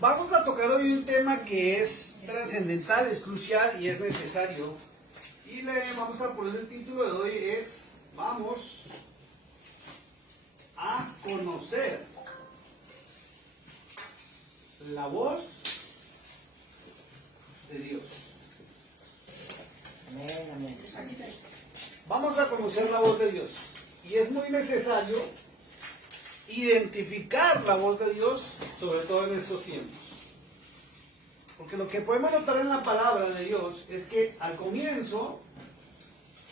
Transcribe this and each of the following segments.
Vamos a tocar hoy un tema que es trascendental, es crucial y es necesario. Y le vamos a poner el título de hoy es Vamos a conocer la voz de Dios. Vamos a conocer la voz de Dios. Y es muy necesario identificar la voz de Dios, sobre todo en estos tiempos. Porque lo que podemos notar en la palabra de Dios es que al comienzo,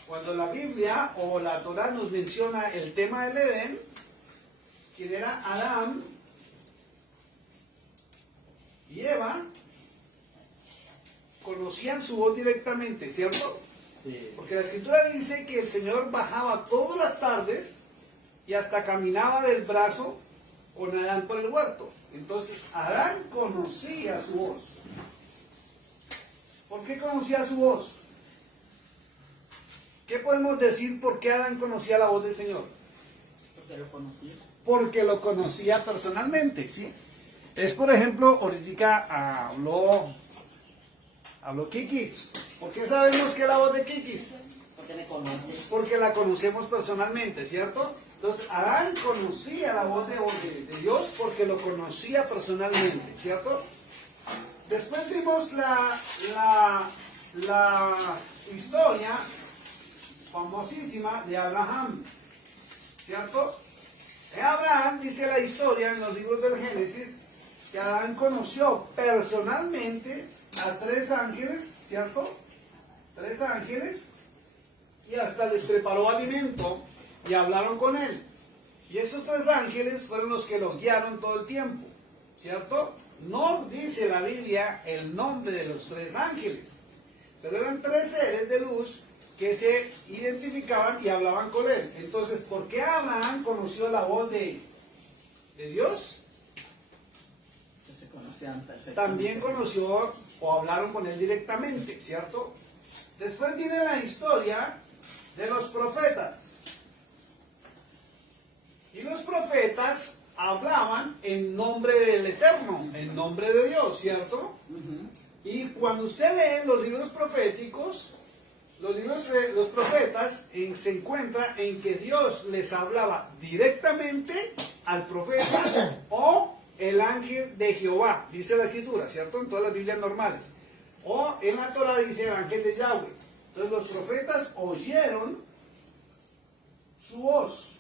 cuando la Biblia o la Torah nos menciona el tema del Edén, quien era Adán y Eva, conocían su voz directamente, ¿cierto? Sí. Porque la Escritura dice que el Señor bajaba todas las tardes y hasta caminaba del brazo con Adán por el huerto. Entonces Adán conocía su voz. ¿Por qué conocía su voz? ¿Qué podemos decir por qué Adán conocía la voz del Señor? Porque lo conocía. Porque lo conocía personalmente, ¿sí? Es, por ejemplo, ahorita habló Kikis. ¿Por qué sabemos que es la voz de Kikis? Porque me conoces. Porque la conocemos personalmente, ¿cierto? Entonces, Adán conocía la voz de Dios porque lo conocía personalmente, ¿cierto? Después vimos la historia famosísima de Abraham, ¿cierto? Abraham, dice la historia en los libros del Génesis, que Adán conoció personalmente a 3 ángeles, ¿cierto? 3 ángeles, y hasta les preparó alimento y hablaron con él. Y estos 3 ángeles fueron los que lo guiaron todo el tiempo, ¿cierto? No dice la Biblia el nombre de los 3 ángeles, pero eran 3 seres de luz que se identificaban y hablaban con él. Entonces, ¿por qué Abraham conoció la voz de Dios? Que se conocían perfectamente. También conoció o hablaron con él directamente, ¿cierto? Después viene la historia de los profetas. Y los profetas hablaban en nombre del Eterno, en nombre de Dios, ¿cierto? Y cuando usted lee los libros proféticos, los profetas se encuentra en que Dios les hablaba directamente al profeta o el ángel de Jehová, dice la Escritura, ¿cierto? En todas las Biblias normales. O en la Torah dice el ángel de Yahweh. Entonces los profetas oyeron su voz.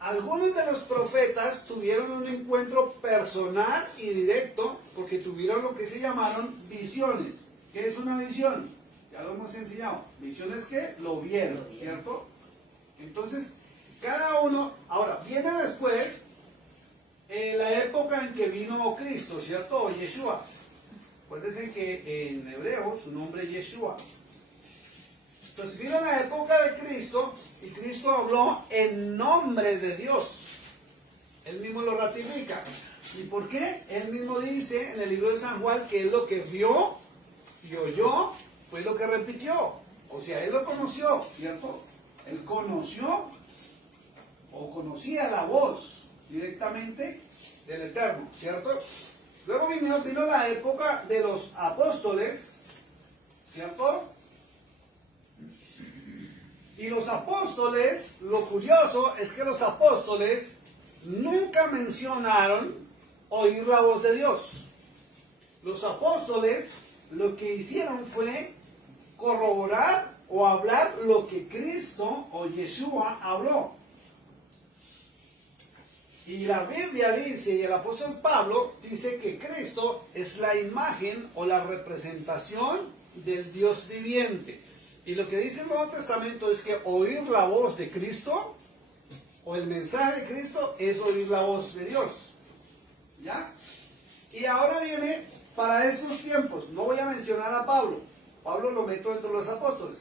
Algunos de los profetas tuvieron un encuentro personal y directo porque tuvieron lo que se llamaron visiones. ¿Qué es una visión? Ya lo hemos enseñado. Visiones que lo vieron, ¿cierto? Entonces, cada uno... Ahora, viene después la época en que vino Cristo, ¿cierto? O Yeshua. Acuérdense que en hebreo su nombre es Yeshua. Entonces vino la época de Cristo y Cristo habló en nombre de Dios. Él mismo lo ratifica. ¿Y por qué? Él mismo dice en el libro de San Juan que él lo que vio y oyó fue lo que repitió. O sea, él lo conoció, ¿cierto? Él conoció o conocía la voz directamente del Eterno, ¿cierto? Luego vino la época de los apóstoles, ¿cierto? Y los apóstoles, lo curioso es que los apóstoles nunca mencionaron oír la voz de Dios. Los apóstoles lo que hicieron fue corroborar o hablar lo que Cristo o Yeshua habló. Y la Biblia dice, y el apóstol Pablo dice que Cristo es la imagen o la representación del Dios viviente. Y lo que dice el Nuevo Testamento es que oír la voz de Cristo o el mensaje de Cristo es oír la voz de Dios. ¿Ya? Y ahora viene para estos tiempos. No voy a mencionar a Pablo. Pablo lo meto dentro de los apóstoles.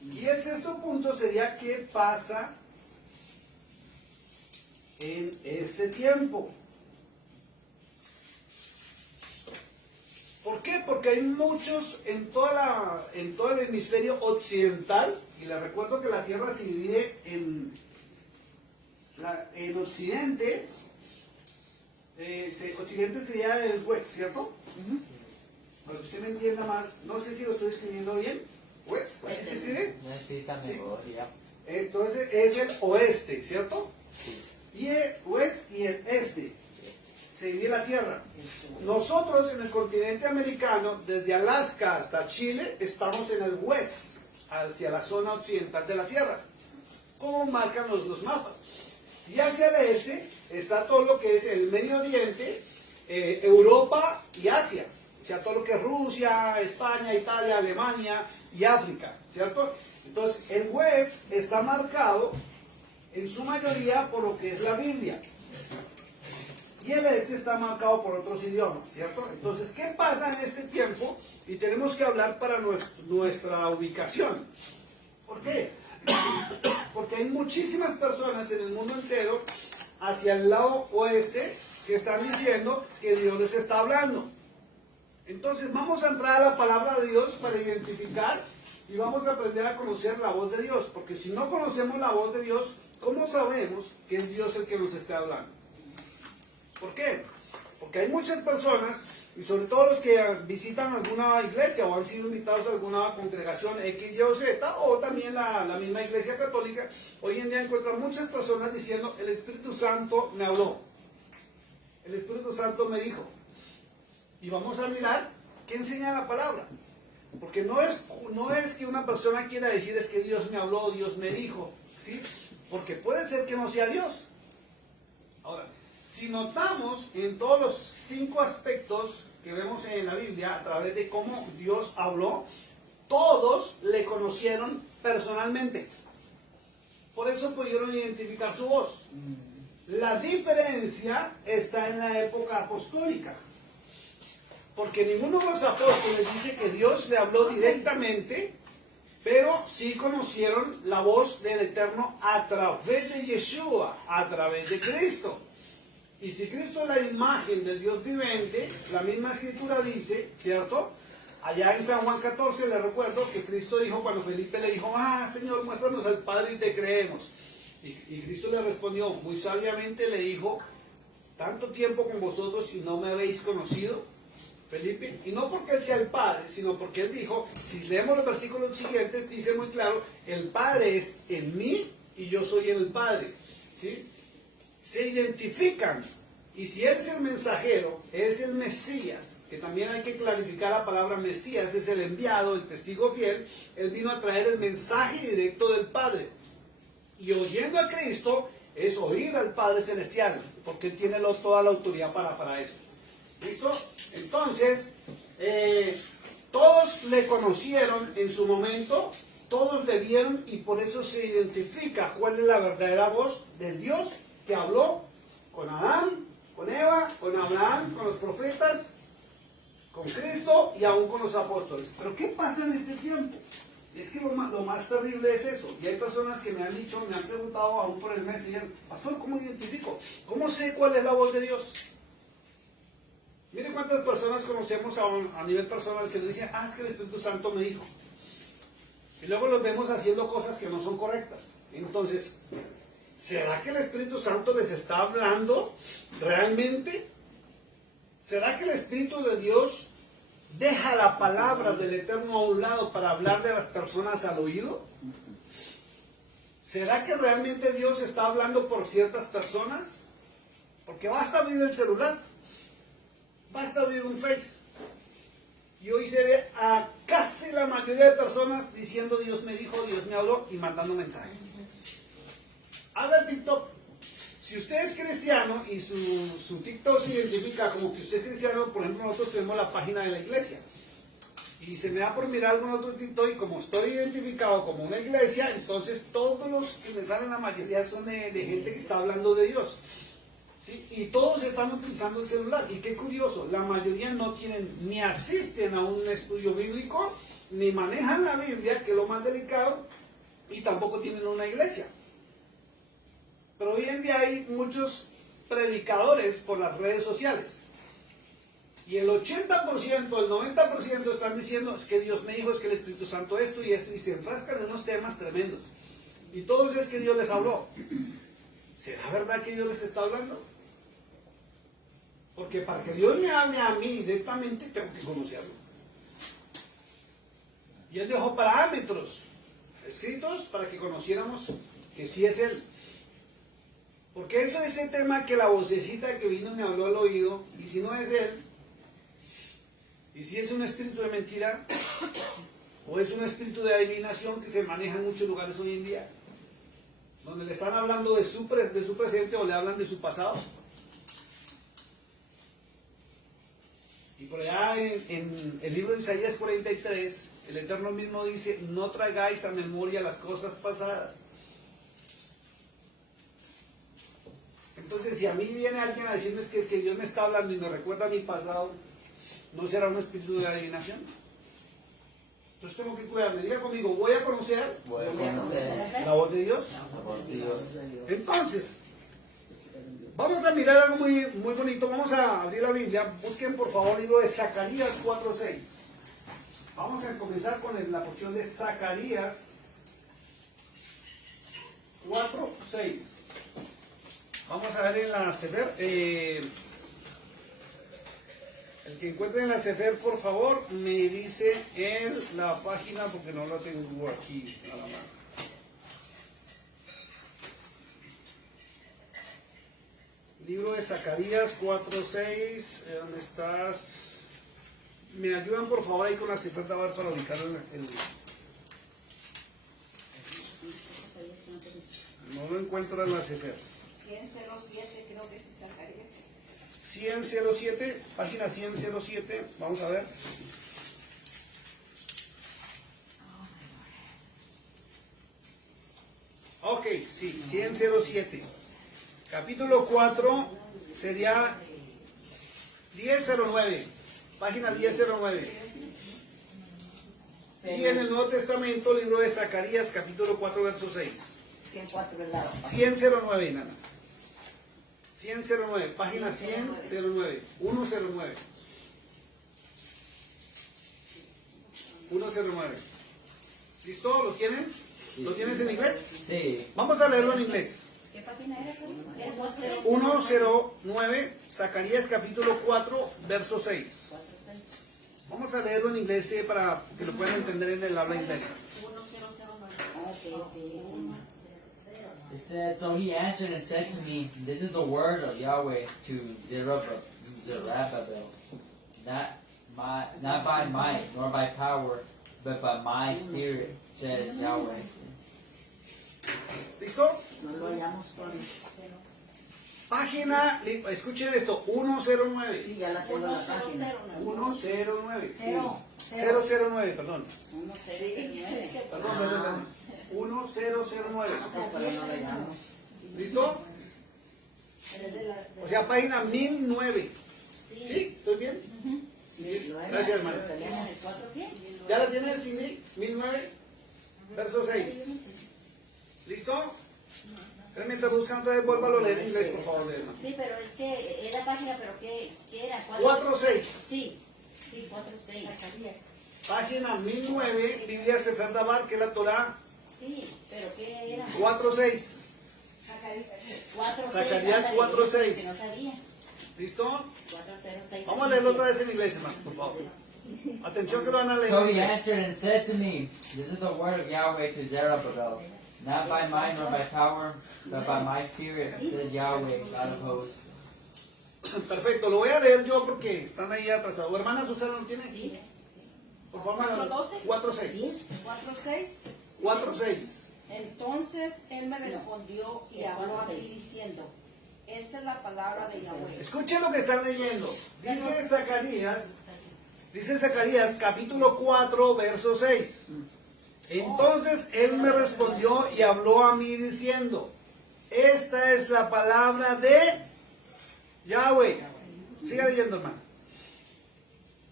Y el 6º punto sería ¿qué pasa en este tiempo? ¿Por qué? Porque hay muchos en todo el hemisferio occidental, y les recuerdo que la Tierra se divide en occidente, Occidente sería el West, ¿cierto? Para que usted me entienda más, no sé si lo estoy escribiendo bien. ¿West? ¿Así se escribe? No, sí, está mejor, ya. Entonces es el oeste, ¿cierto? Sí. Y el West y el este. Se divide la tierra. Nosotros en el continente americano, desde Alaska hasta Chile, estamos en el West, hacia la zona occidental de la tierra, como marcan los mapas. Y hacia el este está todo lo que es el Medio Oriente, Europa y Asia. O sea, todo lo que es Rusia, España, Italia, Alemania y África, ¿cierto? Entonces, el West está marcado en su mayoría por lo que es la Biblia. Y el este está marcado por otros idiomas, ¿cierto? Entonces, ¿qué pasa en este tiempo? Y tenemos que hablar para nuestra ubicación. ¿Por qué? Porque hay muchísimas personas en el mundo entero hacia el lado oeste que están diciendo que Dios les está hablando. Entonces vamos a entrar a la palabra de Dios para identificar y vamos a aprender a conocer la voz de Dios. Porque si no conocemos la voz de Dios, ¿cómo sabemos que es Dios el que nos está hablando? ¿Por qué? Porque hay muchas personas, y sobre todo los que visitan alguna iglesia o han sido invitados a alguna congregación X, Y o Z, o también la misma iglesia católica, hoy en día encuentran muchas personas diciendo, el Espíritu Santo me habló, el Espíritu Santo me dijo. Y vamos a mirar qué enseña la palabra. Porque no es que una persona quiera decir es que Dios me habló, Dios me dijo, ¿sí? Porque puede ser que no sea Dios. Ahora, si notamos en todos los 5 aspectos que vemos en la Biblia a través de cómo Dios habló, todos le conocieron personalmente. Por eso pudieron identificar su voz. La diferencia está en la época apostólica. Porque ninguno de los apóstoles dice que Dios le habló directamente, pero sí conocieron la voz del Eterno a través de Yeshua, a través de Cristo. Y si Cristo es la imagen del Dios vivente, la misma escritura dice, ¿cierto? Allá en San Juan 14 le recuerdo que Cristo dijo, cuando Felipe le dijo, Señor, muéstranos al Padre y te creemos. Y Cristo le respondió, muy sabiamente le dijo, tanto tiempo con vosotros y no me habéis conocido, Felipe. Y no porque Él sea el Padre, sino porque Él dijo, si leemos los versículos siguientes, dice muy claro, el Padre es en mí y yo soy en el Padre. ¿Sí? Se identifican. Y si Él es el mensajero, es el Mesías, que también hay que clarificar la palabra Mesías, es el enviado, el testigo fiel, Él vino a traer el mensaje directo del Padre. Y oyendo a Cristo es oír al Padre Celestial, porque Él tiene toda la autoridad para eso. ¿Listo? Entonces, todos le conocieron en su momento, todos le vieron y por eso se identifica cuál es la verdadera voz del Dios que habló con Adán, con Eva, con Abraham, con los profetas, con Cristo y aún con los apóstoles. Pero ¿qué pasa en este tiempo? Es que lo más terrible es eso. Y hay personas que me han dicho, me han preguntado aún por el Messenger, pastor, ¿cómo identifico? ¿Cómo sé cuál es la voz de Dios? Mire cuántas personas conocemos a nivel personal que nos dicen, es que el Espíritu Santo me dijo. Y luego los vemos haciendo cosas que no son correctas. Entonces, ¿será que el Espíritu Santo les está hablando realmente? ¿Será que el Espíritu de Dios deja la palabra del Eterno a un lado para hablarle a las personas al oído? ¿Será que realmente Dios está hablando por ciertas personas? Porque basta abrir el celular, basta abrir un Face, y hoy se ve a casi la mayoría de personas diciendo Dios me dijo, Dios me habló y mandando mensajes. Haga el TikTok. Si usted es cristiano y su TikTok se identifica como que usted es cristiano, por ejemplo, nosotros tenemos la página de la iglesia. Y se me da por mirar algún otro TikTok y como estoy identificado como una iglesia, entonces todos los que me salen, la mayoría son de gente que está hablando de Dios. ¿Sí? Y todos están utilizando el celular. Y qué curioso, la mayoría no tienen, ni asisten a un estudio bíblico, ni manejan la Biblia, que es lo más delicado, y tampoco tienen una iglesia. Pero hoy en día hay muchos predicadores por las redes sociales. Y el 80%, el 90% están diciendo, es que Dios me dijo, es que el Espíritu Santo esto y esto, y se enfrascan en unos temas tremendos. Y todos es que Dios les habló. ¿Será verdad que Dios les está hablando? Porque para que Dios me hable a mí directamente, tengo que conocerlo. Y Él dejó parámetros escritos para que conociéramos que sí es Él. Porque eso es el tema que la vocecita que vino me habló al oído, y si no es Él, y si es un espíritu de mentira, o es un espíritu de adivinación que se maneja en muchos lugares hoy en día, donde le están hablando de su presente o le hablan de su pasado. Y por allá en el libro de Isaías 43, el Eterno mismo dice: no traigáis a memoria las cosas pasadas. Entonces, si a mí viene alguien a decirme que Dios me está hablando y me recuerda a mi pasado, ¿no será un espíritu de adivinación? Entonces tengo que cuidarme. Diga conmigo: voy a conocer la voz de Dios. Entonces, vamos a mirar algo muy, muy bonito. Vamos a abrir la Biblia. Busquen por favor el libro de Zacarías 4:6. Vamos a comenzar con la porción de Zacarías 4:6. Vamos a ver en la Sefer. El que encuentre en la Sefer, por favor, me dice en la página, porque no la tengo aquí a la mano. Libro de Zacarías 4:6. ¿Dónde estás? ¿Me ayudan por favor ahí con la Sefer Dabar para ubicarlo en el... No lo encuentro en la Sefer. 107 creo que es Zacarías. 107, página 107, vamos a ver. Ok, sí, 107. Capítulo 4 sería 1009, página 1009. Y en el Nuevo Testamento, libro de Zacarías, capítulo 4, verso 6. 104, ¿verdad? 109, nana. 109, página 109, 109. 109. ¿Listo? ¿Lo tienen? ¿Lo tienes en inglés? Sí. Vamos a leerlo en inglés. ¿Qué página era? 109, Zacarías capítulo 4, verso 6. Vamos a leerlo en inglés para que lo puedan entender en el habla inglesa. 1009. It said, so he answered and said to me, this is the word of Yahweh to Zerubbabel, not by might nor by power, but by my spirit, says Yahweh. ¿Listo? No lo hallamos con... Página, escuchen esto, 109. Sí, ya la tengo en la página. 109. Cero. 009, perdón. 109. Perdón. 1009. Pero no lo hallamos. ¿Listo? O sea, página 1009. ¿Sí? ¿Estoy bien? Gracias, hermano. ¿Ya la tienes, Cindy? 1009, verso 6. ¿Listo? Mientras buscan otra vez, vuélvalo a leer en inglés, por favor. Sí, pero es que era página, pero ¿qué era? 4.6. Sí, 4.6. Zacarías. Página 1009, Biblia Sefer Dabar, que es la Torah. Sí, pero ¿qué era? 4.6. Zacarías 4:6. Que no sabía. ¿Listo? 406. Vamos a leerlo otra vez en inglés, hermano, por favor. Atención que lo van a leer So en he inglés. answered and said to me, this is the word of Yahweh to Zerubbabel, not by might nor by power, but by my spirit, says Yahweh, God of hosts. Perfecto, lo voy a leer yo porque están ahí atrasados. Hermana Susana, ¿lo tiene? Sí. Por favor, 4:12. 4.6. 4:6. 4.6. Entonces él me respondió y habló a mí diciendo: esta es la palabra de Yahweh. Escuchen lo que están leyendo. Dice Zacarías capítulo 4, verso 6. Entonces él me respondió y habló a mí diciendo: esta es la palabra de Yahweh. Siga leyendo, hermano.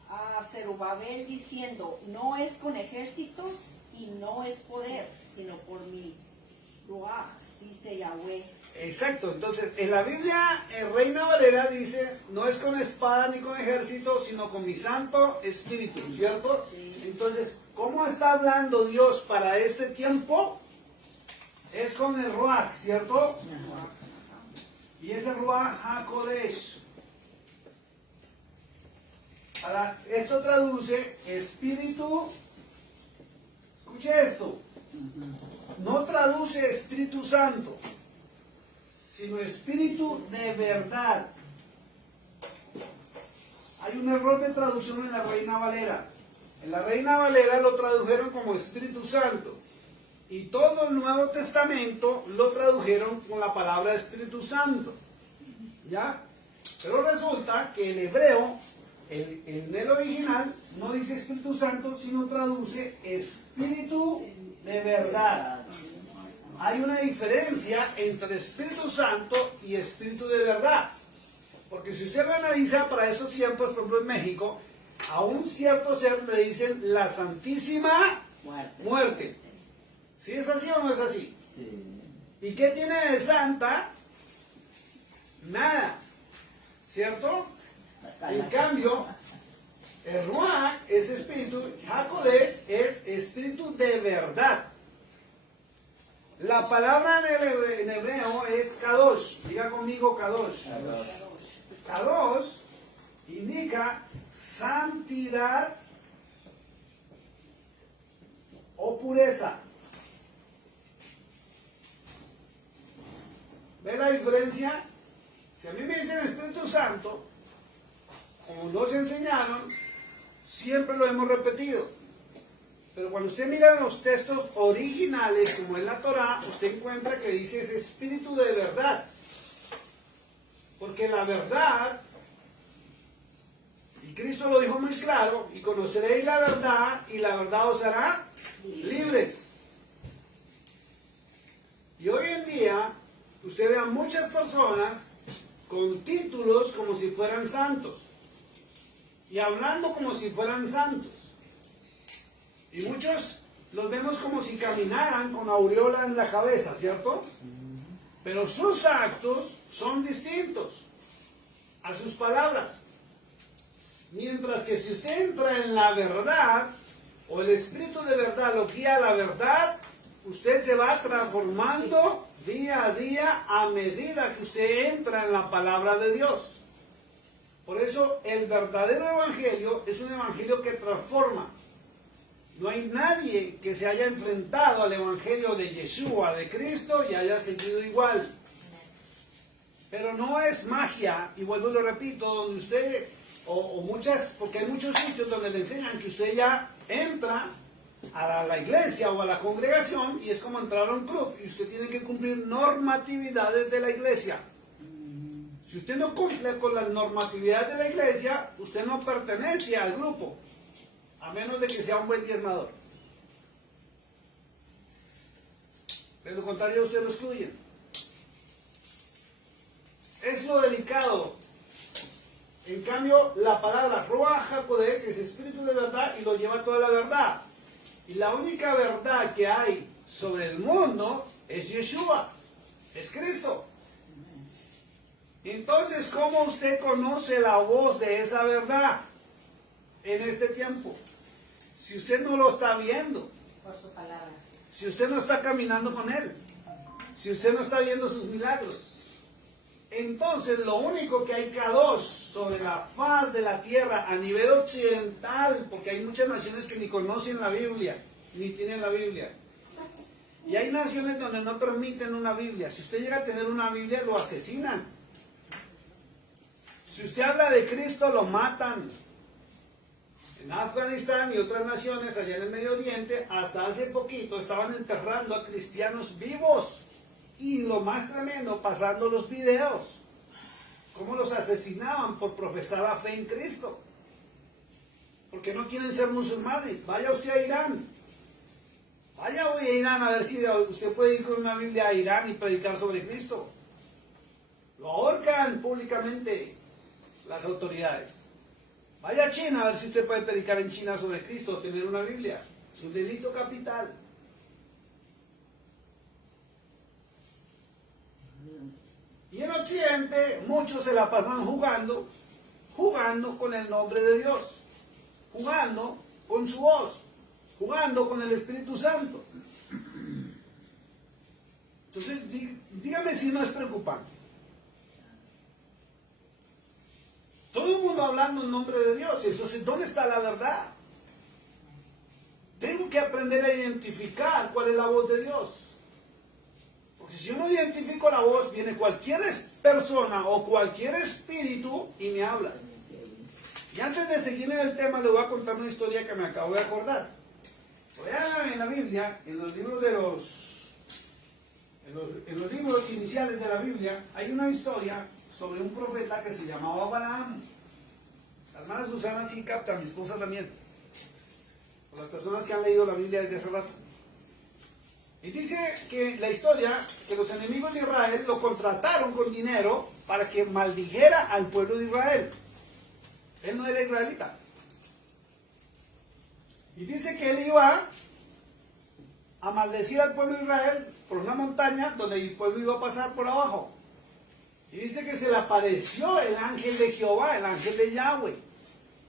A Zerubabel diciendo: no es con ejércitos y no es poder, sino por mi ruaj, dice Yahweh. Exacto, entonces en la Biblia, en Reina Valera dice: no es con espada ni con ejército, sino con mi Santo Espíritu, ¿cierto? Sí. Entonces, ¿cómo está hablando Dios para este tiempo? Es con el Ruach, ¿cierto? Y ese Ruach HaKodesh. Ahora, esto traduce espíritu, escuche esto, no traduce Espíritu Santo, sino espíritu de verdad. Hay un error de traducción en la Reina Valera. En la Reina Valera lo tradujeron como Espíritu Santo. Y todo el Nuevo Testamento lo tradujeron con la palabra Espíritu Santo. ¿Ya? Pero resulta que el hebreo, en el original, no dice Espíritu Santo, sino traduce Espíritu de verdad. Hay una diferencia entre Espíritu Santo y Espíritu de verdad. Porque si usted lo analiza para estos tiempos, por ejemplo en México, a un cierto ser le dicen la Santísima Muerte. ¿Sí es así o no es así? Sí. ¿Y qué tiene de santa? Nada. ¿Cierto? En cambio, el Ruach es espíritu, Hakodesh es espíritu de verdad. La palabra en hebreo es Kadosh. Diga conmigo Kadosh. Kadosh indica santidad o pureza. ¿Ve la diferencia? Si a mí me dicen Espíritu Santo, como nos enseñaron, siempre lo hemos repetido. Pero cuando usted mira los textos originales, como en la Torá, usted encuentra que dice es Espíritu de verdad. Porque la verdad, y Cristo lo dijo muy claro, y conoceréis la verdad os hará libres. Y hoy en día, usted ve a muchas personas con títulos como si fueran santos, y hablando como si fueran santos. Y muchos los vemos como si caminaran con aureola en la cabeza, ¿cierto? Pero sus actos son distintos a sus palabras. Mientras que si usted entra en la verdad, o el Espíritu de verdad lo guía a la verdad, usted se va transformando día a día a medida que usted entra en la palabra de Dios. Por eso el verdadero evangelio es un evangelio que transforma. No hay nadie que se haya enfrentado al evangelio de Yeshua, de Cristo, y haya seguido igual. Pero no es magia, y vuelvo y lo repito, donde usted, porque hay muchos sitios donde le enseñan que usted ya entra a la iglesia o a la congregación y es como entrar a un club y usted tiene que cumplir normatividades de la iglesia. Si usted no cumple con las normatividades de la iglesia, usted no pertenece al grupo, a menos de que sea un buen diezmador. De lo contrario, usted lo excluye. Es lo delicado. En cambio, la palabra Ruach HaKodesh es espíritu de verdad y lo lleva toda la verdad. Y la única verdad que hay sobre el mundo es Yeshua, es Cristo. Entonces, ¿cómo usted conoce la voz de esa verdad en este tiempo? Si usted no lo está viendo, Por su palabra. si usted no está caminando con Él, si usted no está viendo sus milagros. Entonces, lo único que hay Kadosh sobre la faz de la tierra a nivel occidental, porque hay muchas naciones que ni conocen la Biblia, ni tienen la Biblia. Y hay naciones donde no permiten una Biblia. Si usted llega a tener una Biblia, lo asesinan. Si usted habla de Cristo, lo matan. En Afganistán y otras naciones allá en el Medio Oriente, hasta hace poquito estaban enterrando a cristianos vivos. Y lo más tremendo, pasando los videos, cómo los asesinaban por profesar la fe en Cristo. Porque no quieren ser musulmanes. Vaya usted a Irán. Vaya hoy a Irán a ver si usted puede ir con una Biblia a Irán y predicar sobre Cristo. Lo ahorcan públicamente las autoridades. Vaya a China a ver si usted puede predicar en China sobre Cristo o tener una Biblia. Es un delito capital. Y en Occidente muchos se la pasan jugando con el nombre de Dios, jugando con su voz, jugando con el Espíritu Santo. Entonces, dígame si no es preocupante. Todo el mundo hablando en nombre de Dios. Entonces, ¿dónde está la verdad? Tengo que aprender a identificar cuál es la voz de Dios. Porque si yo no identifico la voz, viene cualquier persona o cualquier espíritu y me habla. Y antes de seguir en el tema, le voy a contar una historia que me acabo de acordar. Vean en la Biblia, en los libros en los libros iniciales de la Biblia, hay una historia sobre un profeta que se llamaba Balaam. La hermana Susana sí capta, mi esposa también. Por las personas que han leído la Biblia desde hace rato. Y dice que la historia, que los enemigos de Israel lo contrataron con dinero para que maldijera al pueblo de Israel. Él no era israelita. Y dice que él iba a maldecir al pueblo de Israel por una montaña donde el pueblo iba a pasar por abajo. Y dice que se le apareció el ángel de Jehová, el ángel de Yahweh.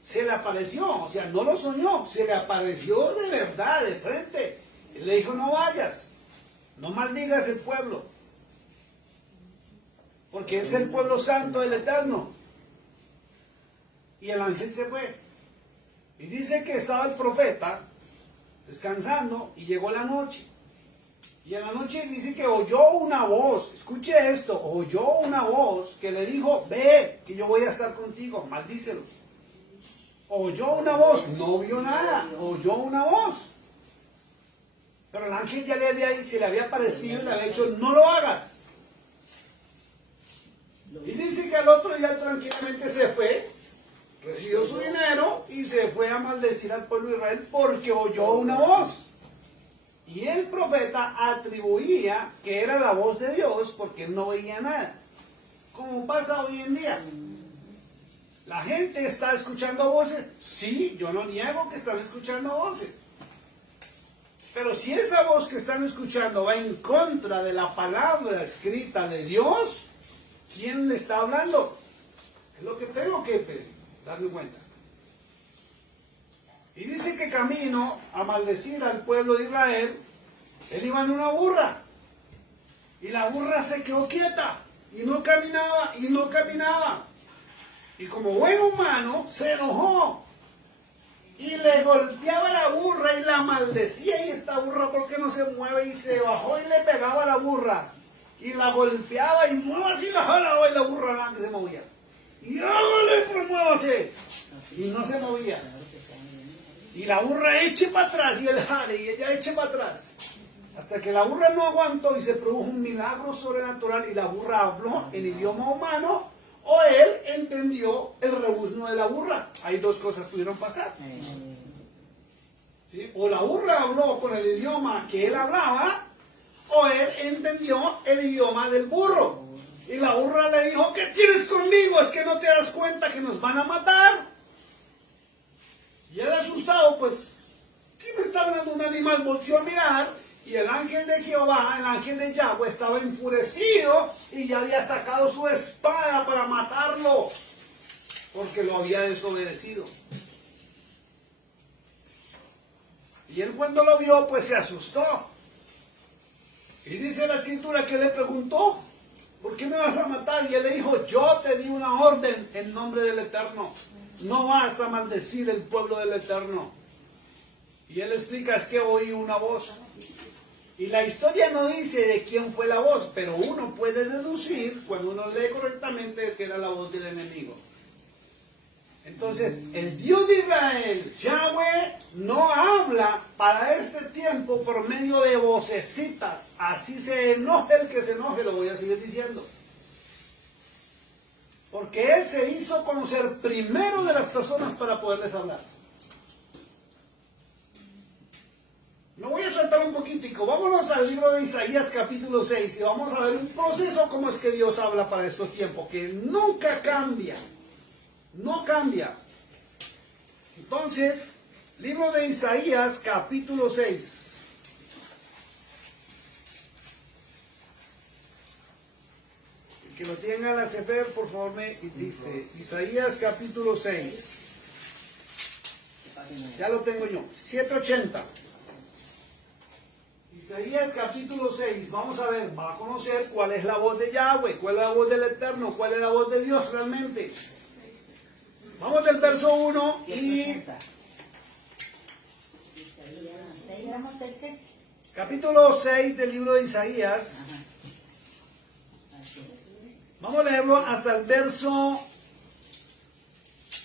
Se le apareció, o sea, no lo soñó, se le apareció de verdad, de frente. Y le dijo, no vayas, no maldigas el pueblo, porque es el pueblo santo del Eterno. Y el ángel se fue. Y dice que estaba el profeta descansando y llegó la noche. Y en la noche dice que oyó una voz, escuche esto, oyó una voz que le dijo, ve, que yo voy a estar contigo, maldícelo. Oyó una voz, no vio nada, oyó una voz. Pero el ángel ya se le había aparecido y le había dicho, no lo hagas. Y dice que al otro día tranquilamente se fue, recibió su dinero y se fue a maldecir al pueblo de Israel porque oyó una voz. Y el profeta atribuía que era la voz de Dios porque él no veía nada. Como pasa hoy en día. La gente está escuchando voces. Sí, yo no niego que están escuchando voces. Pero si esa voz que están escuchando va en contra de la palabra escrita de Dios, ¿quién le está hablando? Es lo que tengo que darme cuenta. Y dice que camino a maldecir al pueblo de Israel, él iba en una burra. Y la burra se quedó quieta. Y no caminaba, y no caminaba. Y como buen humano, se enojó. Y le golpeaba la burra y la maldecía. Y esta burra, ¿por qué no se mueve? Y se bajó y le pegaba a la burra. Y la golpeaba y muévase y la jalaba y la burra nada que se movía. Y hágale, pues muévase. Y no se movía. Y la burra eche para atrás y él jale y ella eche para atrás. Hasta que la burra no aguantó y se produjo un milagro sobrenatural y la burra habló en idioma humano o él entendió el rebuzno de la burra. Hay dos cosas que pudieron pasar. ¿Sí? O la burra habló con el idioma que él hablaba o él entendió el idioma del burro. Y la burra le dijo, ¿qué tienes conmigo? ¿Es que no te das cuenta que nos van a matar? Y él asustado, pues, ¿quién me está hablando? Un animal volteó a mirar y el ángel de Jehová, el ángel de Yahweh, estaba enfurecido y ya había sacado su espada para matarlo porque lo había desobedecido. Y él cuando lo vio, pues se asustó. Y dice la escritura que le preguntó, ¿por qué me vas a matar? Y él le dijo, yo te di una orden en nombre del Eterno. No vas a maldecir el pueblo del Eterno. Y él explica, es que oí una voz. Y la historia no dice de quién fue la voz, pero uno puede deducir, cuando uno lee correctamente, que era la voz del enemigo. Entonces, el Dios de Israel, Yahweh, no habla para este tiempo por medio de vocecitas. Así se enoje el que se enoje, lo voy a seguir diciendo. Porque Él se hizo conocer primero de las personas para poderles hablar. Me voy a saltar un poquitico. Vámonos al libro de Isaías capítulo 6 y vamos a ver un proceso como es que Dios habla para estos tiempos, que nunca cambia. No cambia. Entonces, libro de Isaías capítulo 6. Que lo tenga la Sefer, por favor, me dice Isaías capítulo 6. Ya lo tengo yo. 780. Isaías capítulo 6. Vamos a ver, va a conocer cuál es la voz de Yahweh, cuál es la voz del Eterno, cuál es la voz de Dios realmente. verso 1 y 160. Éramos este. capítulo 6 del libro de Isaías. Ajá. Así. Vamos a leerlo hasta el verso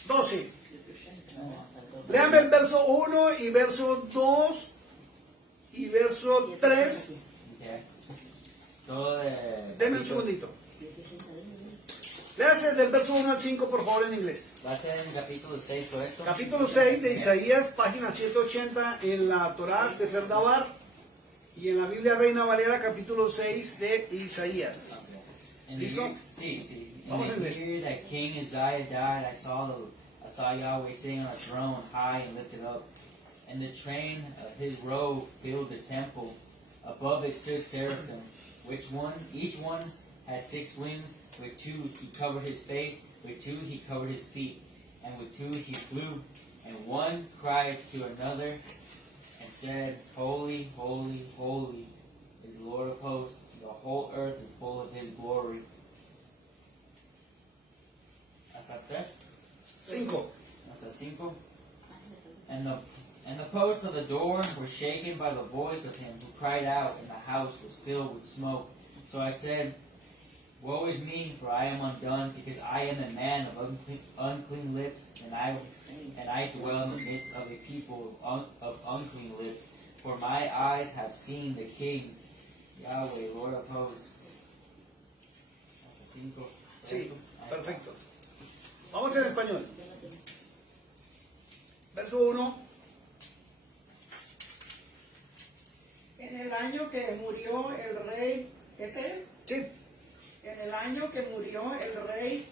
12. No, hasta el 12. Léame el verso 1 y verso 2 y verso 3. Okay. Todo de. Deme un segundito. Léase del verso 1 al 5, por favor, en inglés. Va a ser en el capítulo 6, ¿correcto? Capítulo 6 de Isaías, página 180 en la Torá, Sefer Dabar, y en la Biblia Reina Valera, capítulo 6 de Isaías. In the ¿Listo? year- sí, sí. In Vamos the en inglés. year that King Uzziah died, I saw Yahweh sitting on a throne, high and lifted up, and the train of his robe filled the temple. Above it stood seraphim, each one had 6 wings. With 2 he covered his face, with 2 he covered his feet, and with 2 he flew. And one cried to another and said, Holy, holy, holy is the Lord of hosts. The whole earth is full of his glory. Hasta 3, 5. hasta 5. And the posts of the door were shaken by the voice of him who cried out, and the house was filled with smoke. So I said, Woe is me, for I am undone, because I am a man of unclean lips, and I dwell in the midst of a people of unclean lips. For my eyes have seen the King, Yahweh, Lord of hosts. Hasta 5. Sí, perfecto. Vamos en español. Verso 1. En el año que murió el rey, ¿ese es? Sí. En el año que murió el rey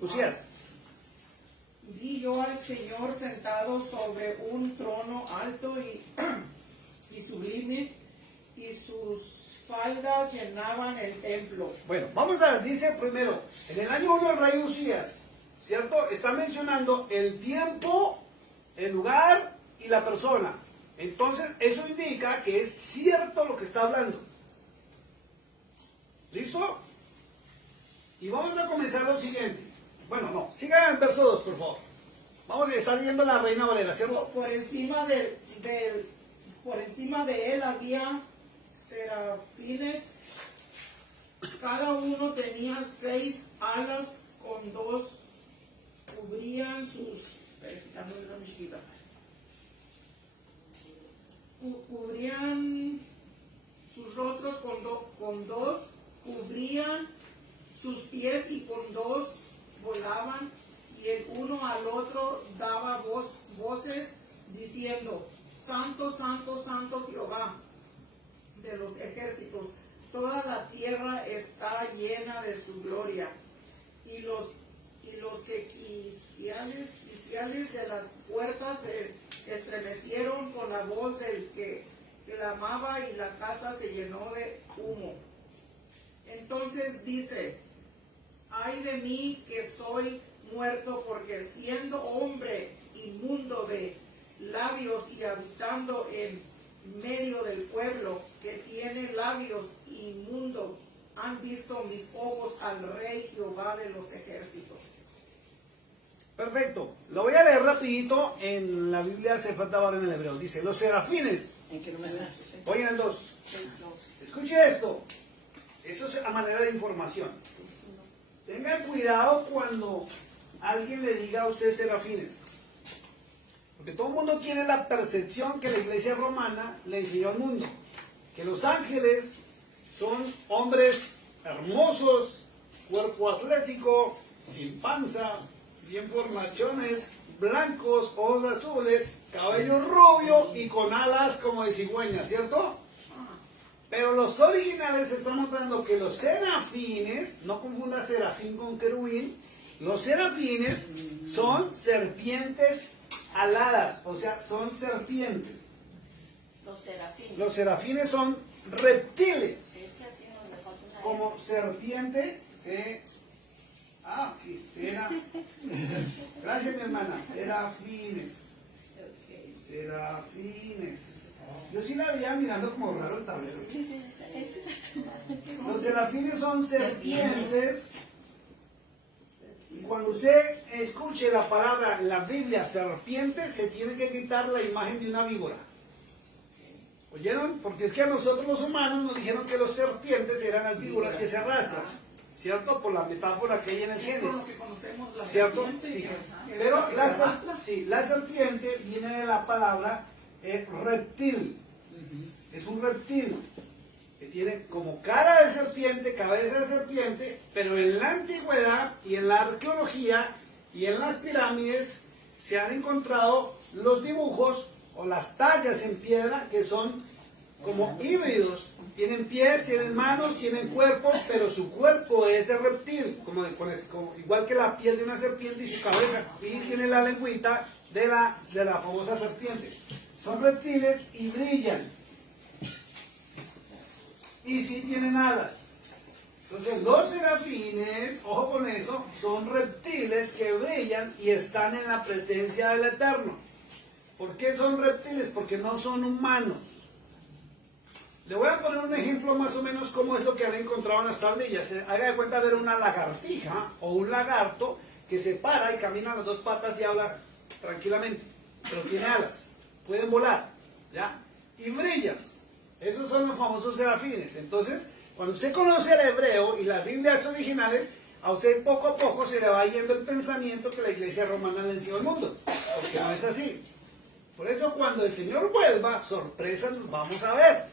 Usías. vi yo al Señor sentado sobre un trono alto y sublime, y sus faldas llenaban el templo. Bueno, vamos a ver, dice primero, en el año 1 el rey Usías, ¿cierto? Está mencionando el tiempo, el lugar y la persona. Entonces, eso indica que es cierto lo que está hablando. ¿Listo? Y vamos a comenzar lo siguiente. Bueno, no, sigan en verso 2, por favor. Vamos a estar leyendo la Reina Valera, ¿cierto? Por encima por encima de él había serafines. Cada uno tenía 6 alas, con 2 cubrían sus... Cubrían sus rostros, con 2 cubrían sus pies, y con 2 volaban, y el uno al otro daba voces diciendo: Santo, Santo, Santo Jehová de los ejércitos, toda la tierra está llena de su gloria. Y los que quiciales de las puertas se estremecieron con la voz del que clamaba, y la casa se llenó de humo. Entonces dice: ay de mí que soy muerto, porque siendo hombre inmundo de labios y habitando en medio del pueblo que tiene labios inmundos, han visto mis ojos al Rey Jehová de los ejércitos. Perfecto. Lo voy a leer rapidito en la Biblia Sefer Dabar en el hebreo. Dice, los serafines. ¿En qué número es? Oigan el 2. 6:2. Escuche esto. Esto es a manera de información. Tenga cuidado cuando alguien le diga a usted serafines. Porque todo el mundo tiene la percepción que la iglesia romana le enseñó al mundo. Que los ángeles son hombres hermosos, cuerpo atlético, sin panza, bien formachones, blancos, ojos azules, cabello rubio y con alas como de cigüeña, ¿cierto? Pero los originales están mostrando que los serafines, no confunda serafín con querubín, los serafines son serpientes aladas, o sea, son serpientes. Los serafines. Los serafines son reptiles, Ese aquí no le falta una como serpiente, aquí, gracias mi hermana, serafines, serafines. Yo sí la veía mirando como raro el tablero. Los serafines son serpientes, y cuando cuando usted escuche la palabra en la Biblia serpiente, se tiene que quitar la imagen de una víbora. ¿Oyeron? Porque es que a nosotros los humanos nos dijeron que los serpientes eran las víboras que se arrastran, ¿cierto? Por la metáfora que hay en el Es por lo Génesis, que conocemos la ¿cierto? serpiente, Sí. que Pero es la que se arrastra. la serpiente viene de la palabra reptil. Es un reptil que tiene como cara de serpiente, cabeza de serpiente, pero en la antigüedad y en la arqueología y en las pirámides se han encontrado los dibujos o las tallas en piedra que son como híbridos. Tienen pies, tienen manos, tienen cuerpos, pero su cuerpo es de reptil, igual que la piel de una serpiente y su cabeza, y tiene la lengüita de la famosa serpiente. Son reptiles y brillan. Y sí tienen alas. Entonces los serafines, ojo con eso, son reptiles que brillan y están en la presencia del Eterno. ¿Por qué son reptiles? Porque no son humanos. Le voy a poner un ejemplo más o menos cómo es lo que han encontrado en las tablillas. Haga de cuenta ver una lagartija o un lagarto que se para y camina a las dos patas y habla tranquilamente, pero tiene alas, pueden volar, ¿ya? Y brillan. Esos son los famosos serafines. Entonces, cuando usted conoce el hebreo y las Biblias originales, a usted poco a poco se le va yendo el pensamiento que la iglesia romana le enseñó al mundo, porque no es así. Por eso cuando el Señor vuelva, sorpresa nos vamos a ver,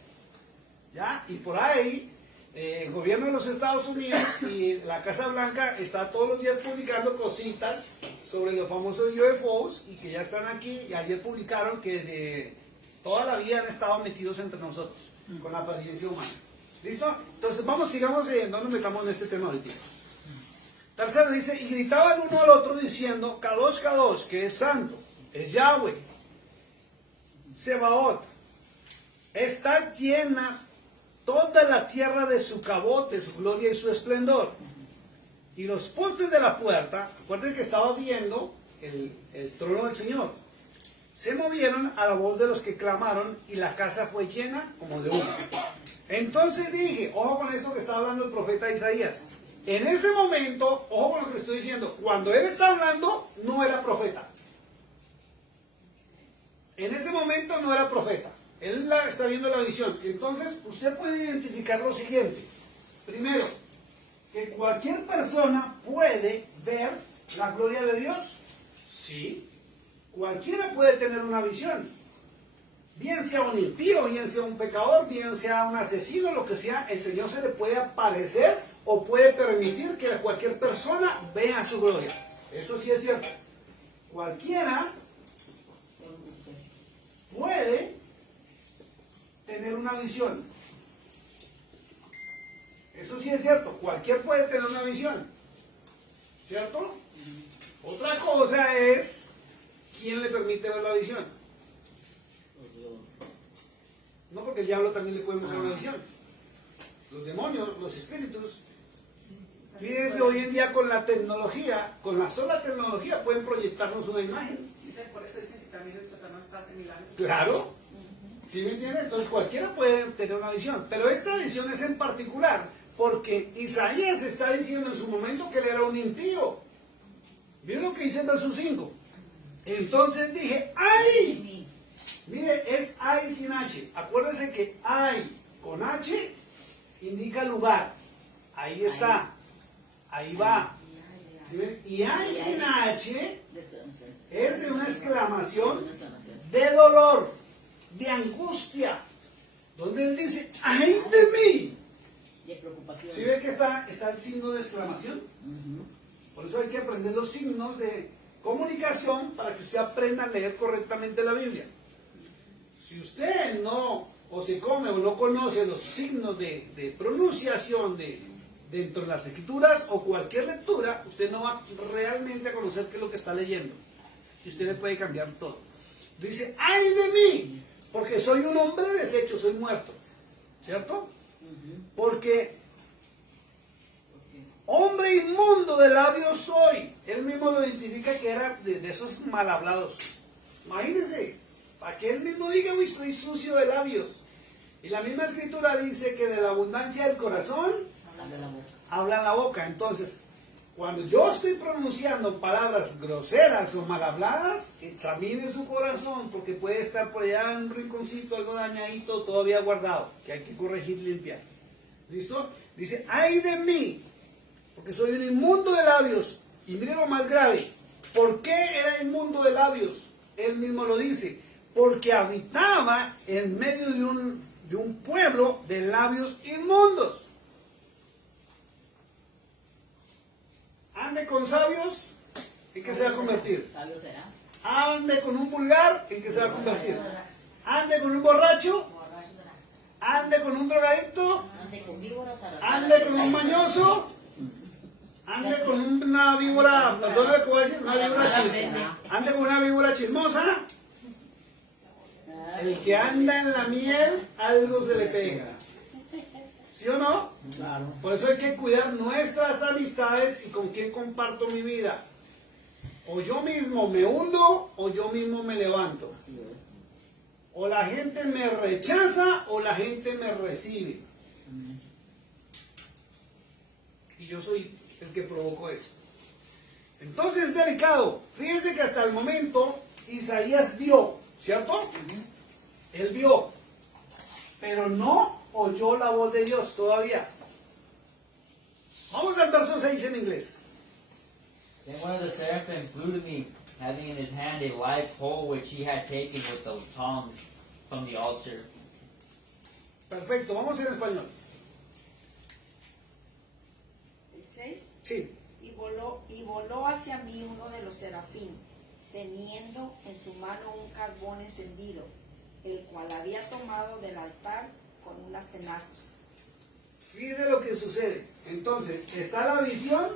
¿ya? Y por ahí, el gobierno de los Estados Unidos y la Casa Blanca está todos los días publicando cositas sobre los famosos UFOs y que ya están aquí, y ayer publicaron que de toda la vida han estado metidos entre nosotros, con la apariencia humana. ¿Listo? Entonces sigamos, no nos metamos en este tema ahorita. Tercero dice, y gritaban uno al otro diciendo, Kadosh, Kadosh, que es santo, es Yahweh, Sebaot, está llena toda la tierra de su cabote, su gloria y su esplendor. Y los postes de la puerta, acuérdense que estaba viendo el trono del Señor, se movieron a la voz de los que clamaron y la casa fue llena como de humo. Entonces dije, ojo con esto que está hablando el profeta Isaías. En ese momento, ojo con lo que estoy diciendo, cuando él está hablando, no era profeta. En ese momento no era profeta. Él está viendo la visión. Entonces, usted puede identificar lo siguiente. Primero, que cualquier persona puede ver la gloria de Dios. Sí. Cualquiera puede tener una visión. Bien sea un impío, bien sea un pecador, bien sea un asesino, lo que sea, el Señor se le puede aparecer o puede permitir que cualquier persona vea su gloria. Eso sí es cierto. Cualquiera puede tener una visión. Eso sí es cierto. Cualquiera puede tener una visión. ¿Cierto? Otra cosa es quién le permite ver la visión. No, porque el diablo también le puede mostrar una visión. Los demonios, los espíritus. Fíjense, hoy en día con la tecnología, con la sola tecnología, pueden proyectarnos una imagen. Por eso dicen que también el Satanás hace milagros. Claro. ¿Sí me entienden? Entonces cualquiera puede tener una visión. Pero esta visión es en particular, porque Isaías está diciendo en su momento que él era un impío. ¿Vieron lo que dice en verso 5? Entonces dije, ¡ay! Mire, es ay sin H. Acuérdense que ay con H indica lugar. Ahí está. Ahí va. ¿Sí ven? Y ay sin H es de una exclamación de dolor, de angustia. Donde él dice, ¡ay de mí! De preocupación. ¿Sí ven que está el signo de exclamación? Por eso hay que aprender los signos de comunicación para que usted aprenda a leer correctamente la Biblia. Si usted no, o se come o no conoce los signos de pronunciación dentro de las escrituras o cualquier lectura, usted no va realmente a conocer qué es lo que está leyendo. Y usted le puede cambiar todo. Dice, ¡ay de mí! Porque soy un hombre deshecho, soy muerto. ¿Cierto? Porque hombre inmundo de labios soy. Él mismo lo identifica que era de esos mal hablados. Imagínense, para que él mismo diga, uy, soy sucio de labios. Y la misma escritura dice que de la abundancia del corazón Habla la boca. habla la boca. Entonces, Cuando yo estoy pronunciando palabras groseras o mal habladas, examine su corazón, porque puede estar por allá en un rinconcito algo dañadito todavía guardado, que hay que corregir, limpiar. ¿Listo? Dice, ay de mí, porque soy un inmundo de labios. Y mire lo más grave, ¿por qué era inmundo de labios? Él mismo lo dice, porque habitaba en medio de un pueblo de labios inmundos. Ande con sabios, ¿en qué se va a convertir? Sabio será. Ande con un vulgar, ¿en qué se va a convertir? Ande con un borracho, Borracho será. ande con un drogadicto, Ande con víboras a la ande con un mañoso, ande con una víbora, perdón lo que voy a decir, una víbora chismosa, ande con una víbora chismosa. El que anda en la miel, algo se le pega. ¿Sí o no? Claro. Por eso hay que cuidar nuestras amistades y con quién comparto mi vida. O yo mismo me hundo o yo mismo me levanto. O la gente me rechaza o la gente me recibe. Y yo soy el que provocó eso. Entonces es delicado. Fíjense que hasta el momento Isaías vio, ¿cierto? Él vio, pero no oyó la voz de Dios todavía. Vamos al verso 6 en inglés. Then one of the seraphim flew to me, having in his hand a live coal which he had taken with the tongs from the altar. Perfecto, vamos en español. El 6. Sí. Y voló hacia mí uno de los serafín, teniendo en su mano un carbón encendido, el cual había tomado del altar con unas tenazas. Fíjese lo que sucede. Entonces, ¿está la visión?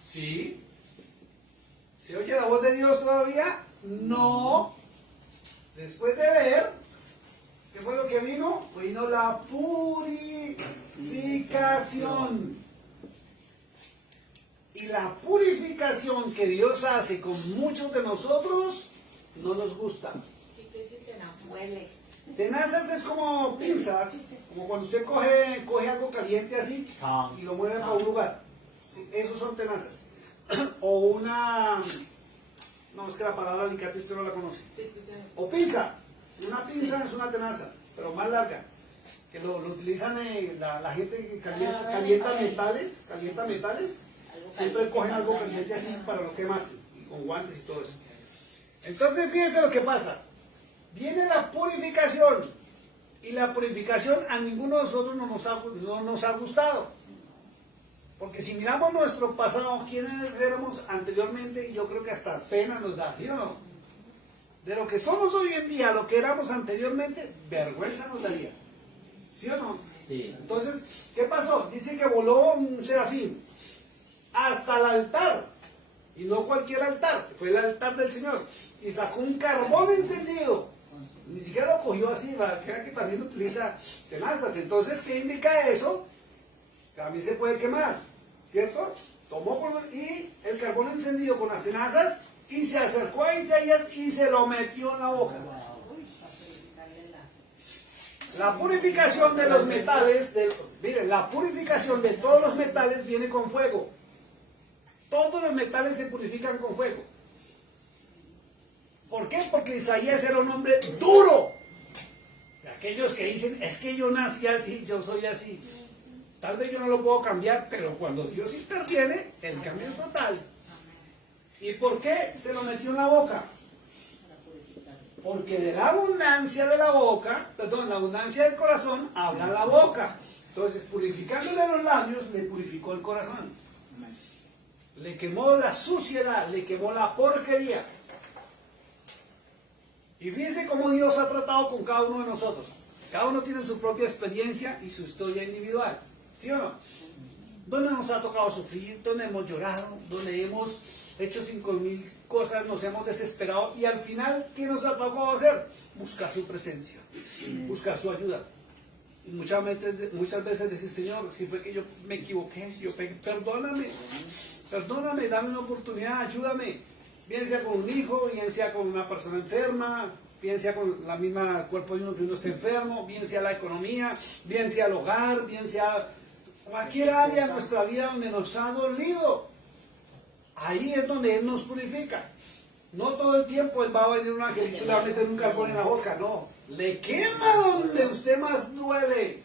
Sí. ¿Se oye la voz de Dios todavía? No. Después de ver, ¿qué fue lo que vino? Vino la purificación. Y la purificación que Dios hace con muchos de nosotros no nos gusta. Huele. Tenazas es como pinzas, como cuando usted coge algo caliente así y lo mueve para un lugar. Sí, esos son tenazas. O una... No, es que la palabra alicate usted no la conoce. O pinza. Una pinza es una tenaza, pero más larga. Que lo utilizan la gente que calienta metales. Siempre cogen algo caliente así para lo quemarse. Y con guantes y todo eso. Entonces fíjense lo que pasa. Viene la purificación. Y la purificación a ninguno de nosotros no nos ha gustado. Porque si miramos nuestro pasado, quiénes éramos anteriormente, yo creo que hasta pena nos da, ¿sí o no? De lo que somos hoy en día, lo que éramos anteriormente, vergüenza nos daría. ¿Sí o no? Sí. Entonces, ¿qué pasó? Dice que voló un serafín hasta el altar. Y no cualquier altar, fue el altar del Señor. Y sacó un carbón encendido. Ni siquiera lo cogió así, crea que también utiliza tenazas. Entonces, ¿qué indica eso? Que también se puede quemar, ¿cierto? Tomó y el carbón encendido con las tenazas y se acercó a Isaías y se lo metió en la boca. La purificación de los metales, miren, la purificación de todos los metales viene con fuego. Todos los metales se purifican con fuego. ¿Por qué? Porque Isaías era un hombre duro. Aquellos que dicen, es que yo nací así, yo soy así. Tal vez yo no lo puedo cambiar, pero cuando Dios interviene, el cambio es total. ¿Y por qué se lo metió en la boca? Porque de la abundancia de la boca, perdón, la abundancia del corazón, habla la boca. Entonces, purificándole los labios, le purificó el corazón. Le quemó la suciedad, le quemó la porquería. Y fíjense cómo Dios ha tratado con cada uno de nosotros. Cada uno tiene su propia experiencia y su historia individual. ¿Sí o no? Donde nos ha tocado sufrir, donde hemos llorado, donde hemos hecho 5.000 cosas, nos hemos desesperado y al final, ¿qué nos ha tocado hacer? Buscar su presencia, buscar su ayuda. Y muchas veces decir, Señor, si fue que yo me equivoqué, si yo pegué, perdóname, dame una oportunidad, ayúdame. Bien sea con un hijo, bien sea con una persona enferma, bien sea con la misma cuerpo de uno que uno esté enfermo, bien sea la economía, bien sea el hogar, bien sea cualquier área de nuestra vida donde nos ha dolido. ahí es donde Él nos purifica. No todo el tiempo Él va a venir un angelito y le va a meter un carbón en la boca, no. Le quema donde usted más duele.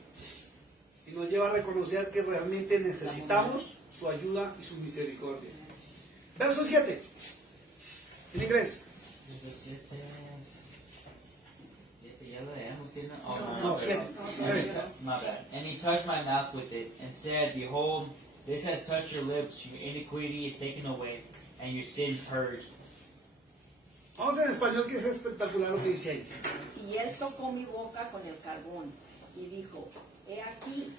Y nos lleva a reconocer que realmente necesitamos su ayuda y su misericordia. Verso 7. En inglés. Verso 7. Ya lo leemos, ¿qué no? Oh, No, perdón. 7. My bad. And he touched my mouth with it, and said, Behold, this has touched your lips, your iniquity is taken away, and your sin purged. Vamos en español, que es espectacular lo que dice ahí. Y él tocó mi boca con el carbón y dijo, he aquí,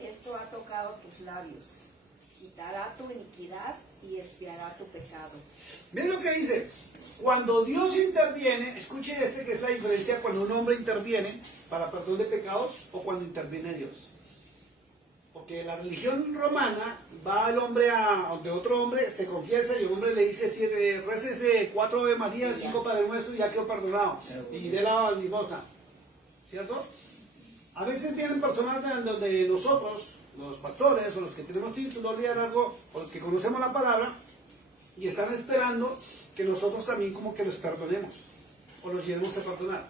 esto ha tocado tus labios, quitará tu iniquidad y expiará tu pecado. Miren lo que dice. Cuando Dios interviene, escuchen que es la diferencia cuando un hombre interviene para perdón de pecados o cuando interviene Dios. Porque en la religión romana va el hombre a donde otro hombre se confiesa y el hombre le dice, récese 4 Ave María, 5 Padre Nuestro y ya quedó perdonado. Y dé la limosna. ¿Cierto? A veces vienen personas donde nosotros, los pastores o los que tenemos título, liderazgo o los que conocemos la palabra, y están esperando que nosotros también como que los perdonemos o los llevemos a perdonar.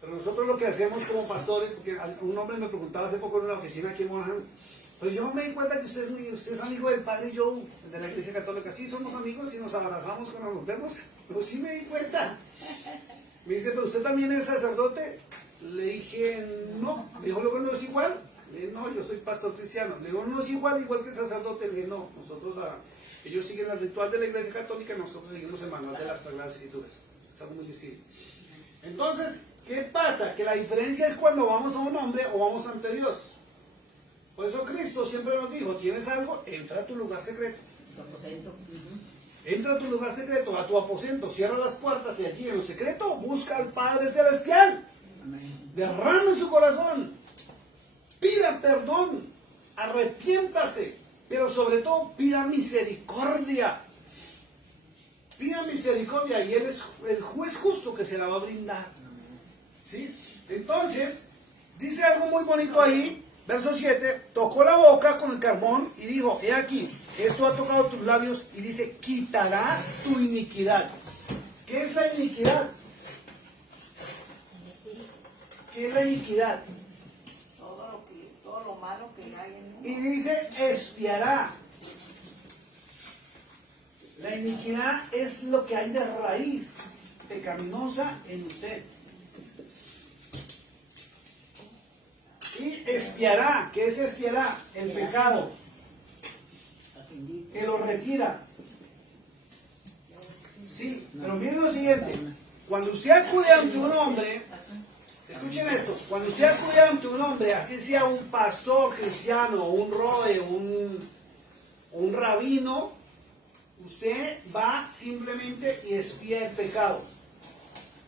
Pero nosotros lo que hacemos como pastores, porque un hombre me preguntaba hace poco en una oficina aquí en Monaghan, pero yo me di cuenta que usted es amigo del Padre Joe de la Iglesia Católica. Sí, somos amigos y nos abrazamos cuando nos vemos. Pero sí me di cuenta. Me dice, pero usted también es sacerdote. Le dije, no. Me dijo, luego no es igual. Le dije, no, yo soy pastor cristiano. Le digo, no es igual que el sacerdote. Le dije, no, nosotros ellos siguen el ritual de la Iglesia Católica y nosotros seguimos el manual de las Sagradas Escrituras. Es algo muy distinto. Entonces, ¿qué pasa? Que la diferencia es cuando vamos a un hombre o vamos ante Dios. Por eso Cristo siempre nos dijo, ¿tienes algo? Entra a tu lugar secreto. Tu aposento. Entra a tu lugar secreto, a tu aposento, cierra las puertas y allí en lo secreto busca al Padre Celestial. Derrame su corazón. Pida perdón. Arrepiéntase. Pero sobre todo pida misericordia. Pida misericordia y Él es el juez justo que se la va a brindar. ¿Sí? Entonces, dice algo muy bonito ahí, verso 7, tocó la boca con el carbón y dijo, he aquí, esto ha tocado tus labios y dice, quitará tu iniquidad. ¿Qué es la iniquidad? ¿Qué es la iniquidad? Todo lo malo que hay en uno. Y dice, expiará. La iniquidad es lo que hay de raíz pecaminosa en usted. Y expiará. ¿Qué es expiará? El pecado. Que lo retira. Sí, pero miren lo siguiente. Cuando usted acude ante un hombre, escuchen esto, cuando usted acude ante un hombre, así sea un pastor cristiano, un roe, un rabino, usted va simplemente y expía el pecado.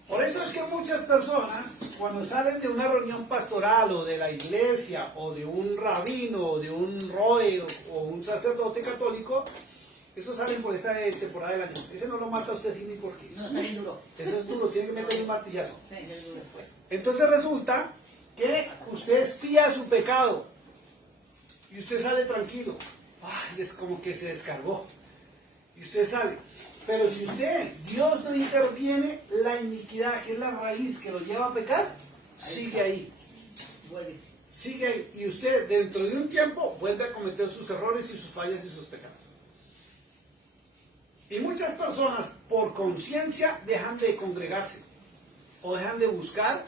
Por eso es que muchas personas, cuando salen de una reunión pastoral o de la iglesia, o de un rabino, o de un roe, o un sacerdote católico, esos salen por esta temporada del año. Ese no lo mata a usted sin ni por qué. No, está bien duro. Eso es duro, tiene que meterle un martillazo. Sí, es duro. Entonces resulta que usted espía su pecado y usted sale tranquilo. Ay, es como que se descargó. Y usted sale. Pero si Dios no interviene, la iniquidad, que es la raíz que lo lleva a pecar, sigue ahí. Vuelve. Sigue ahí. Y usted dentro de un tiempo vuelve a cometer sus errores y sus fallas y sus pecados. Y muchas personas por conciencia dejan de congregarse o dejan de buscar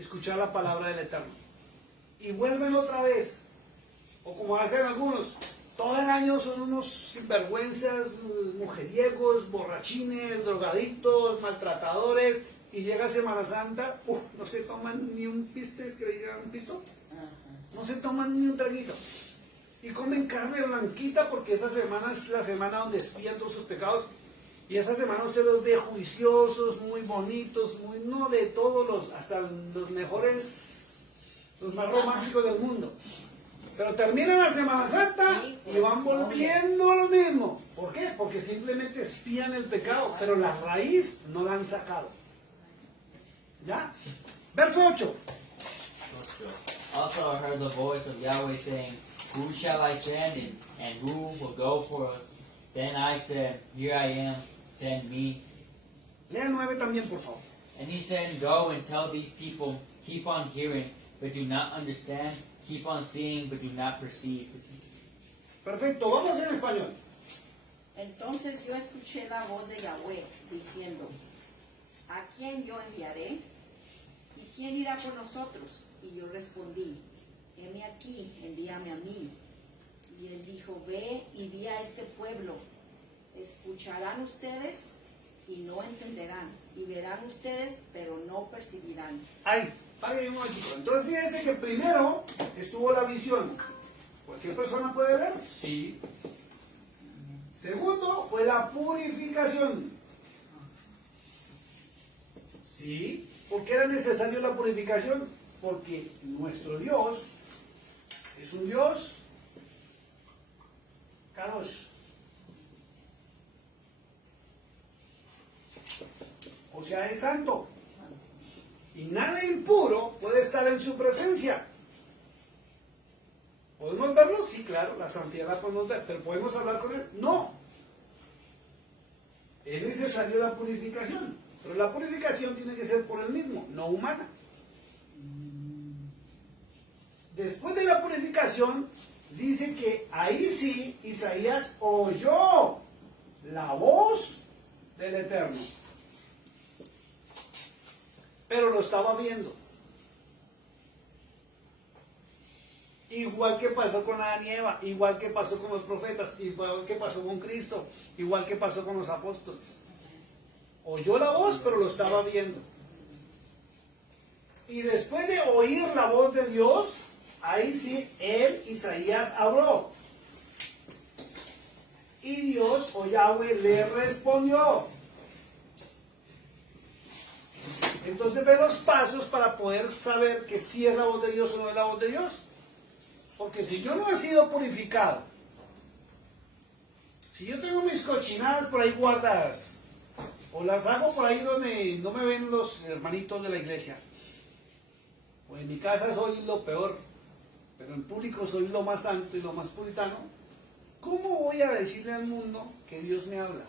escuchar la palabra del Eterno y vuelven otra vez, o como hacen algunos, todo el año son unos sinvergüenzas, mujeriegos, borrachines, drogadictos, maltratadores, y llega Semana Santa, no se toman ni un piste, ¿es que le digan un pisto? No se toman ni un traguito. Y comen carne blanquita porque esa semana es la semana donde espían todos sus pecados. Y esa semana usted los ve juiciosos, muy bonitos, no de todos hasta los mejores, los más románticos del mundo. Pero terminan la Semana Santa y van volviendo a lo mismo. ¿Por qué? Porque simplemente espían el pecado, pero la raíz no la han sacado. ¿Ya? Verso 8. Also I heard the voice of Yahweh saying, Who shall I send, and who will go for us? Then I said, Here I am, send me. Lea 9 también, por favor. And he said, Go and tell these people, keep on hearing, but do not understand, keep on seeing, but do not perceive. Perfecto, vamos en español. Entonces yo escuché la voz de Yahweh diciendo, ¿a quién yo enviaré? ¿Y quién irá por nosotros? Y yo respondí, heme aquí, envíame a mí. Y él dijo, ve y di a este pueblo, escucharán ustedes y no entenderán, y verán ustedes, pero no percibirán. Ahí, pare un momentito. Entonces fíjense que primero estuvo la visión. ¿Cualquier persona puede ver? Sí. Segundo, fue la purificación. Sí. ¿Por qué era necesario la purificación? Porque nuestro Dios es un Dios Kadosh. O sea, es santo. Y nada impuro puede estar en su presencia. ¿Podemos verlo? Sí, claro, la santidad la podemos ver, pero ¿podemos hablar con él? No. Es necesario la purificación, pero la purificación tiene que ser por él mismo, no humana. Después de la purificación, dice que ahí sí Isaías oyó la voz del Eterno. Pero lo estaba viendo. Igual que pasó con Adán y Eva, igual que pasó con los profetas, igual que pasó con Cristo, igual que pasó con los apóstoles. Oyó la voz, pero lo estaba viendo. Y después de oír la voz de Dios, ahí sí, él, Isaías, habló. Y Dios, o Yahweh, le respondió. Entonces ve los pasos para poder saber que si es la voz de Dios o no es la voz de Dios. Porque si yo no he sido purificado, si yo tengo mis cochinadas por ahí guardadas, o las hago por ahí donde no me ven los hermanitos de la iglesia, pues en mi casa soy lo peor, pero en público soy lo más santo y lo más puritano, ¿cómo voy a decirle al mundo que Dios me habla?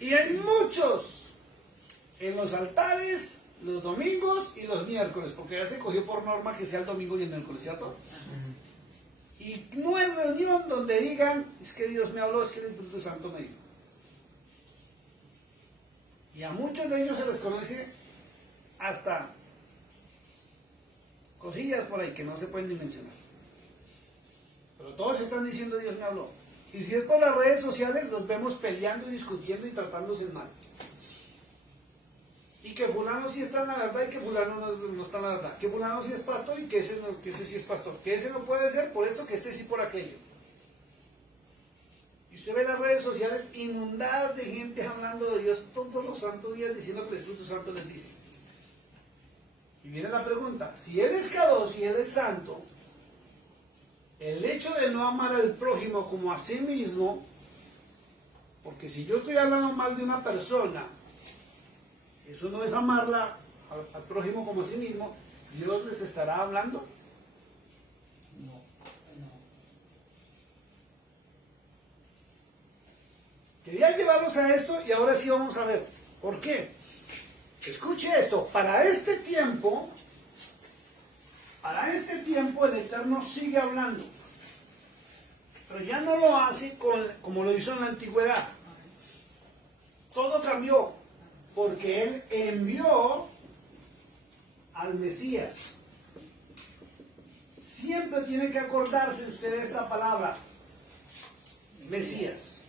Y hay muchos en los altares los domingos y los miércoles, porque ya se cogió por norma que sea el domingo y el miércoles, ¿cierto? Y no hay reunión donde digan, es que Dios me habló, es que el Espíritu Santo me dijo. Y a muchos de ellos se les conoce hasta cosillas por ahí que no se pueden ni mencionar. Pero todos están diciendo Dios me habló. Y si es por las redes sociales, los vemos peleando y discutiendo y tratándose mal. Y que fulano sí está en la verdad y que fulano no está en la verdad. Que fulano sí es pastor y que ese sí es pastor. Que ese no puede ser por esto, que este sí por aquello. Y usted ve las redes sociales inundadas de gente hablando de Dios todos los santos días diciendo que el Espíritu Santo les dice. Y viene la pregunta, si Él es Kadosh, si Él es santo, el hecho de no amar al prójimo como a sí mismo, porque si yo estoy hablando mal de una persona, eso no es amarla al prójimo como a sí mismo, ¿Dios les estará hablando? No. Quería llevarlos a esto y ahora sí vamos a ver. ¿Por qué? Escuche esto, para este tiempo el Eterno sigue hablando, pero ya no lo hace como lo hizo en la antigüedad. Todo cambió, porque Él envió al Mesías. Siempre tiene que acordarse usted de esta palabra, Mesías.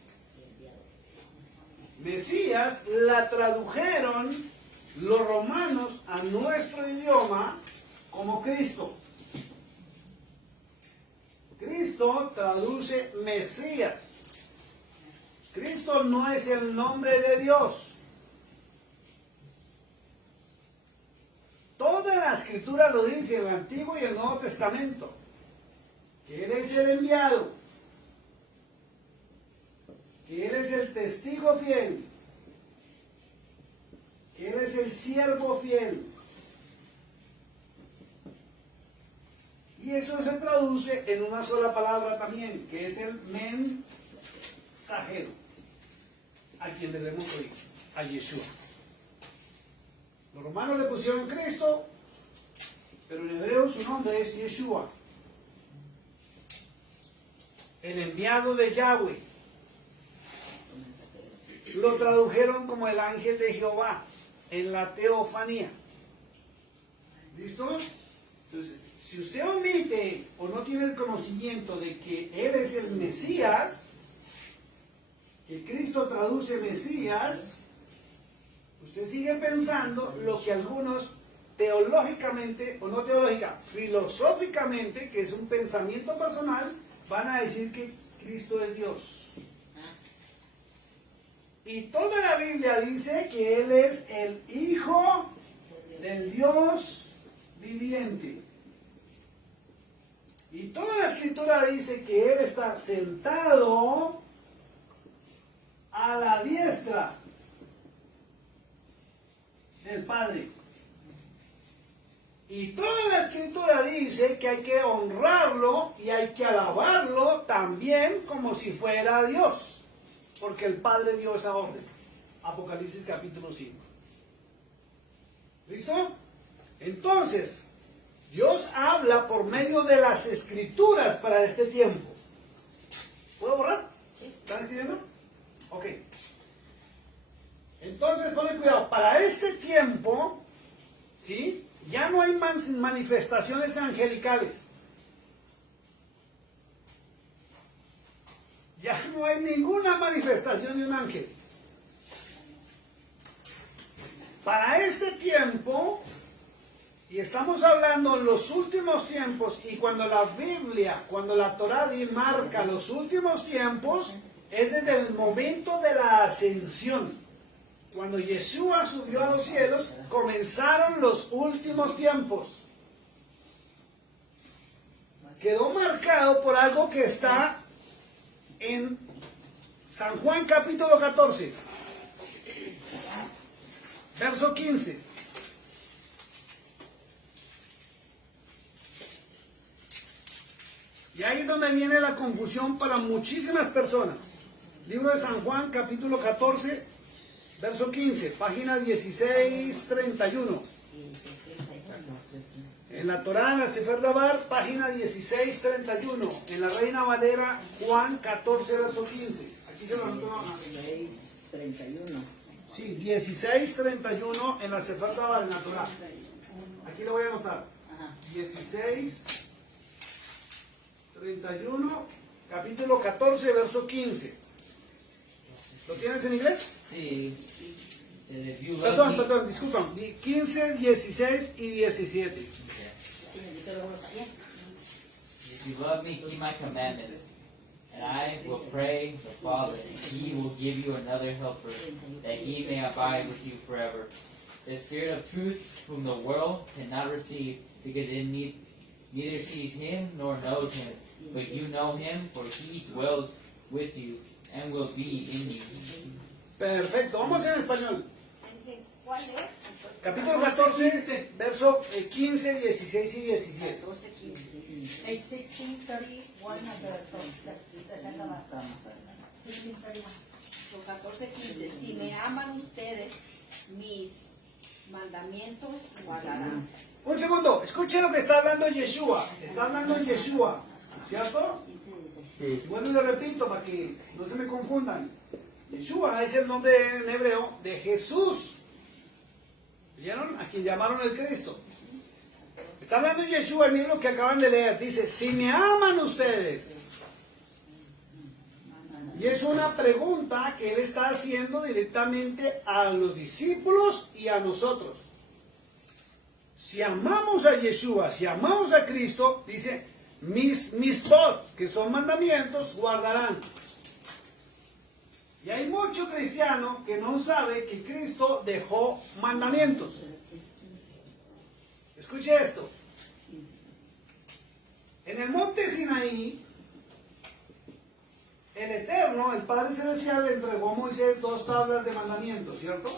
Mesías la tradujeron los romanos a nuestro idioma como Cristo. Cristo traduce Mesías. Cristo no es el nombre de Dios. Toda la escritura lo dice en el Antiguo y el Nuevo Testamento, que Él es el enviado, que Él es el testigo fiel, que Él es el siervo fiel. Y eso se traduce en una sola palabra también, que es el mensajero, a quien debemos oír, a Yeshua. Los romanos le pusieron Cristo, pero en hebreo su nombre es Yeshua, el enviado de Yahweh. Lo tradujeron como el ángel de Jehová en la teofanía. ¿Listo? Entonces, si usted omite o no tiene el conocimiento de que Él es el Mesías, que Cristo traduce Mesías, usted sigue pensando lo que algunos teológicamente, o no teológica, filosóficamente, que es un pensamiento personal, van a decir que Cristo es Dios. Y toda la Biblia dice que Él es el Hijo del Dios viviente. Y toda la Escritura dice que Él está sentado a la diestra del Padre. Y toda la Escritura dice que hay que honrarlo y hay que alabarlo también como si fuera Dios, porque el Padre dio esa orden. Apocalipsis capítulo 5. ¿Listo? Entonces, Dios habla por medio de las Escrituras para este tiempo. ¿Puedo borrar? Sí. ¿Están escribiendo? Ok. Entonces, ponle cuidado. Para este tiempo, ¿sí? Ya no hay manifestaciones angelicales. Ya no hay ninguna manifestación de un ángel. Para este tiempo, y estamos hablando en los últimos tiempos, y cuando la Biblia, cuando la Torá marca los últimos tiempos, es desde el momento de la ascensión. Cuando Yeshua subió a los cielos, comenzaron los últimos tiempos. Quedó marcado por algo que está en San Juan capítulo 14, verso 15. Y ahí es donde viene la confusión para muchísimas personas. Libro de San Juan capítulo 14, verso 15, página 1631. En la Torá, en la Sefer Dabar, página 1631. En la Reina Valera, Juan 14, verso 15. Aquí se lo anoto. 31. Sí, 1631 en la Sefer Dabar, en la Torá. Aquí lo voy a anotar. 1631, capítulo 14, verso 15. ¿Lo tienes en inglés? Sí. Said, if you love me, Perdón, disculpa. 15, 16 y 17. if you love me, keep my commandments. And I will pray the Father, and he will give you another helper, that he may abide with you forever. The Spirit of truth, whom the world cannot receive, because it neither sees him nor knows him. But you know him, for he dwells with you and will be in you. Perfecto, vamos en español. ¿Cuál es? Capítulo 14, verso 15, 16 y 17. 14, 15. 1631 of the Second of 1631. So, 14, 15. Si me aman ustedes, mis mandamientos guardarán. Un segundo, escuchen lo que está hablando Yeshua. Está hablando Yeshua, ¿cierto? 15, 16. Sí. Y bueno, le repito para que no se me confundan. Yeshua es el nombre en hebreo de Jesús. ¿Vieron? A quien llamaron el Cristo. Está hablando Yeshua, miren lo que acaban de leer. Dice, si me aman ustedes. Y es una pregunta que él está haciendo directamente a los discípulos y a nosotros. Si amamos a Yeshua, si amamos a Cristo, dice, mis mitzvot, que son mandamientos, guardarán. Y hay mucho cristiano que no sabe que Cristo dejó mandamientos. Escuche esto. En el monte Sinaí, el Eterno, el Padre Celestial, le entregó a Moisés 2 tablas de mandamientos, ¿cierto?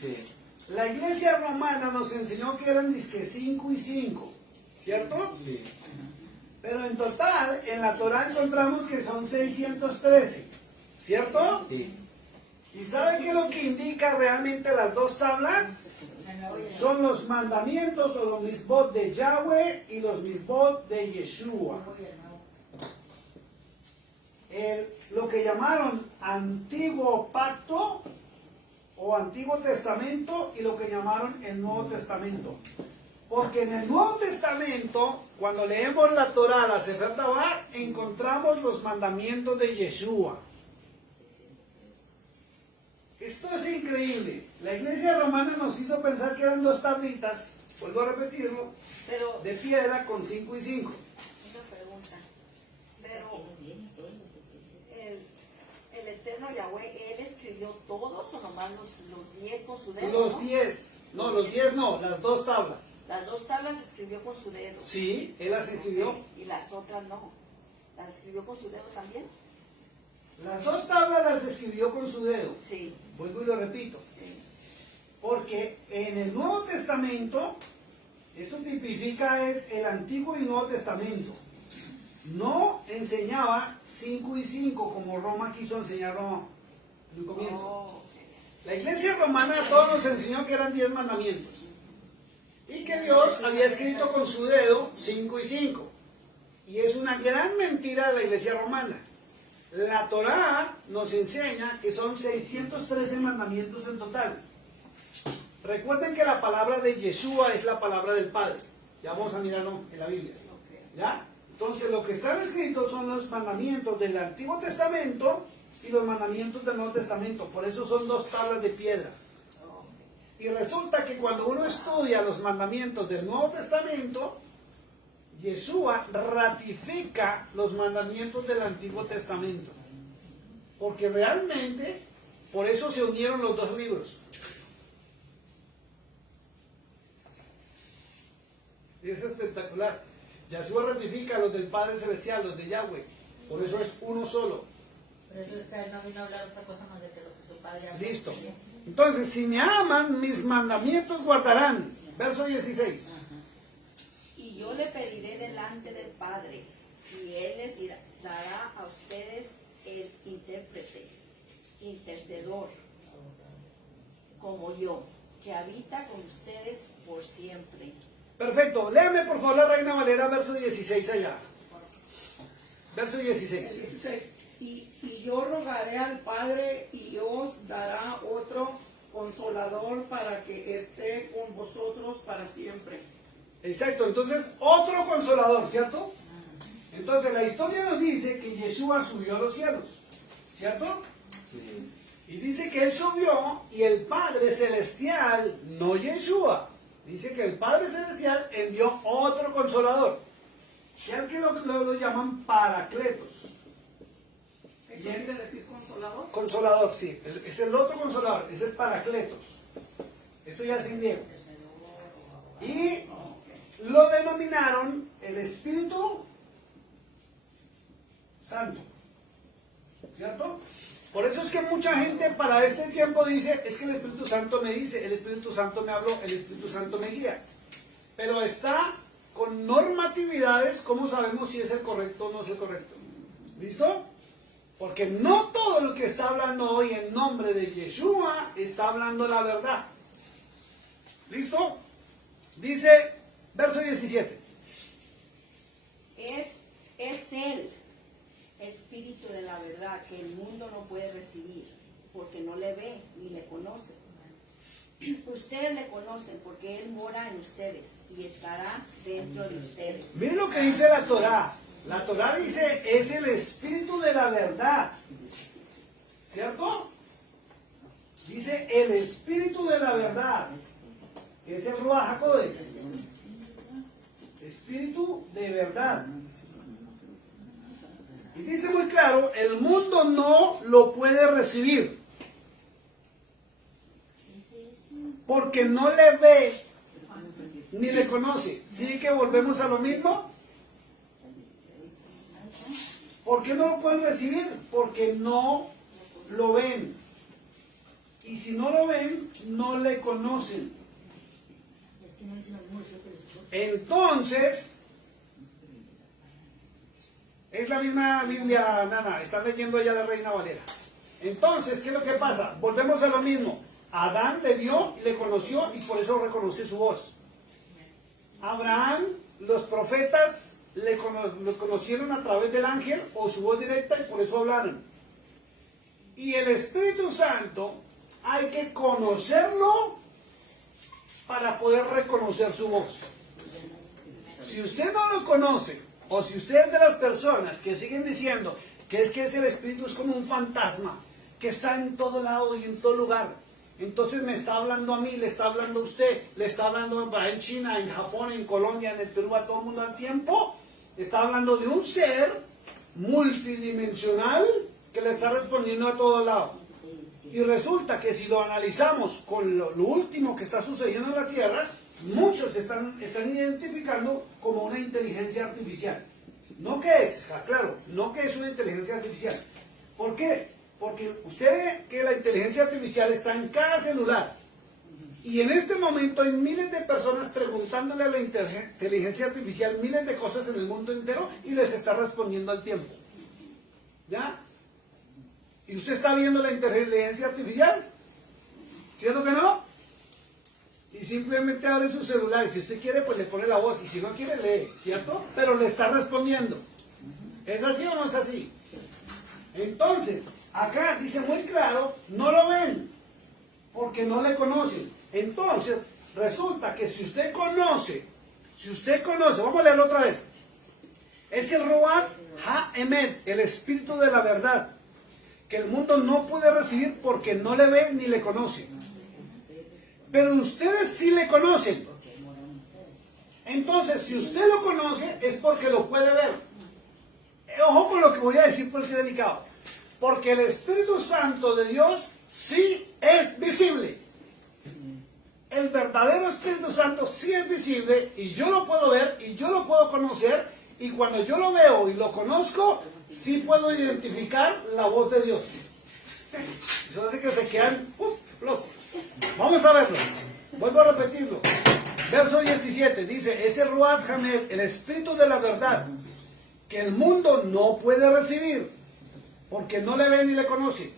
Sí. La iglesia romana nos enseñó que eran dizque 5 y 5, ¿cierto? Sí. Pero en total, en la Torah encontramos que son 613, ¿cierto? Sí. ¿Y saben qué es lo que indica realmente las dos tablas? Son los mandamientos o los misbot de Yahweh y los misbot de Yeshua. Lo que llamaron Antiguo Pacto o Antiguo Testamento y lo que llamaron el Nuevo Testamento. Porque en el Nuevo Testamento, cuando leemos la Torah, la Sefer Torah, encontramos los mandamientos de Yeshua. Esto es increíble. La iglesia romana nos hizo pensar que eran dos tablitas, vuelvo a repetirlo, Pero, de piedra con 5 y 5. una pregunta. Pero, el eterno Yahweh, ¿él escribió todos o nomás los 10 con su dedo? Los ¿no? 10, no, los 10 no, las dos tablas. Las dos tablas escribió con su dedo. Sí, él las escribió. Ok, y las otras no. ¿Las escribió con su dedo también? Las dos tablas las escribió con su dedo. Sí, Vuelvo y lo repito. sí. Porque en el Nuevo Testamento, eso tipifica es el Antiguo y Nuevo Testamento. No enseñaba 5 y 5 como Roma quiso enseñarlo en un comienzo. Oh, ok. La iglesia romana a todos nos enseñó que eran 10 mandamientos. Y que Dios había escrito con su dedo 5 y 5. Y es una gran mentira de la iglesia romana. La Torá nos enseña que son 613 mandamientos en total. Recuerden que la palabra de Yeshua es la palabra del Padre. Ya vamos a mirarlo en la Biblia. ¿Ya? Entonces lo que están escritos son los mandamientos del Antiguo Testamento y los mandamientos del Nuevo Testamento. Por eso son dos tablas de piedra. Y resulta que cuando uno estudia los mandamientos del Nuevo Testamento, Yeshua ratifica los mandamientos del Antiguo Testamento. Porque realmente, por eso se unieron los dos libros. Es espectacular. Yeshua ratifica los del Padre Celestial, los de Yahweh. Por eso es uno solo. Por eso es que él no vino a hablar otra cosa más de que lo que su padre habló. Listo. Entonces, si me aman, mis mandamientos guardarán. Verso 16. Y yo le pediré delante del Padre, y Él les dará a ustedes el intérprete, intercedor, como yo, que habita con ustedes por siempre. Perfecto. Léame por favor la Reina Valera, verso 16 allá. Verso 16. 16. Y yo rogaré al Padre y os dará otro consolador para que esté con vosotros para siempre. Exacto. Entonces, otro consolador, ¿cierto? Entonces, la historia nos dice que Yeshua subió a los cielos, ¿cierto? Sí. Y dice que Él subió y el Padre Celestial, no Yeshua, dice que el Padre Celestial envió otro consolador, que al que lo llaman paracletos. ¿Eso quiere decir consolador? Consolador, sí, es el otro consolador, es el paracletos. Esto ya es en griego. Y lo denominaron el Espíritu Santo, ¿cierto? Por eso es que mucha gente para este tiempo dice, es que el Espíritu Santo me dice, el Espíritu Santo me habló, el Espíritu Santo me guía. Pero está con normatividades, ¿cómo sabemos si es el correcto o no es el correcto? ¿Listo? Porque no todo el que está hablando hoy en nombre de Yeshua está hablando la verdad. ¿Listo? Dice, verso 17. Es Él, Espíritu de la verdad, que el mundo no puede recibir, porque no le ve ni le conoce. Ustedes le conocen porque Él mora en ustedes y estará dentro de ustedes. Miren lo que dice la Torá. La Torá dice, es el Espíritu de la verdad. ¿Cierto? Dice, el Espíritu de la verdad. Que es el Ruach HaKodesh. Espíritu de verdad. Y dice muy claro, el mundo no lo puede recibir. Porque no le ve ni le conoce. ¿Sí que volvemos a lo mismo? ¿Por qué no lo pueden recibir? Porque no lo ven. Y si no lo ven, no le conocen. Entonces, Es la misma Biblia, Nana, están leyendo allá de Reina Valera. Entonces, ¿qué es lo que pasa? Volvemos a lo mismo. Adán le vio y le conoció y por eso reconoció su voz. Abraham, los profetas lo conocieron a través del ángel o su voz directa y por eso hablaron. Y el Espíritu Santo hay que conocerlo para poder reconocer su voz. Si usted no lo conoce, o si usted es de las personas que siguen diciendo que ese Espíritu es como un fantasma, que está en todo lado y en todo lugar, entonces me está hablando a mí, le está hablando a usted, le está hablando en China, en Japón, en Colombia, en el Perú, a todo el mundo al tiempo, está hablando de un ser multidimensional que le está respondiendo a todo lado. Y resulta que si lo analizamos con lo último que está sucediendo en la Tierra, muchos están identificando como una inteligencia artificial. No que es, claro, no que es una inteligencia artificial. ¿Por qué? Porque usted ve que la inteligencia artificial está en cada celular. Y en este momento hay miles de personas preguntándole a la inteligencia artificial miles de cosas en el mundo entero y les está respondiendo al tiempo. ¿Ya? ¿Y usted está viendo la inteligencia artificial? ¿Cierto que no? Y simplemente abre su celular y si usted quiere pues le pone la voz y si no quiere lee, ¿cierto? Pero le está respondiendo. ¿Es así o no es así? Entonces, acá dice muy claro, no lo ven porque no le conocen. Entonces, resulta que si usted conoce, vamos a leerlo otra vez. Es el Ruach HaEmet, el Espíritu de la verdad, que el mundo no puede recibir porque no le ve ni le conoce. Pero ustedes sí le conocen. Entonces, si usted lo conoce, es porque lo puede ver. Ojo con lo que voy a decir porque es delicado. Porque el Espíritu Santo de Dios sí es visible. El verdadero Espíritu Santo sí es visible y yo lo puedo ver y yo lo puedo conocer. Y cuando yo lo veo y lo conozco, sí puedo identificar la voz de Dios. Eso hace que se quedan locos. Vamos a verlo. Vuelvo a repetirlo. Verso 17 dice, ese Ruach HaEmet, el Espíritu de la verdad, que el mundo no puede recibir, porque no le ve ni le conoce.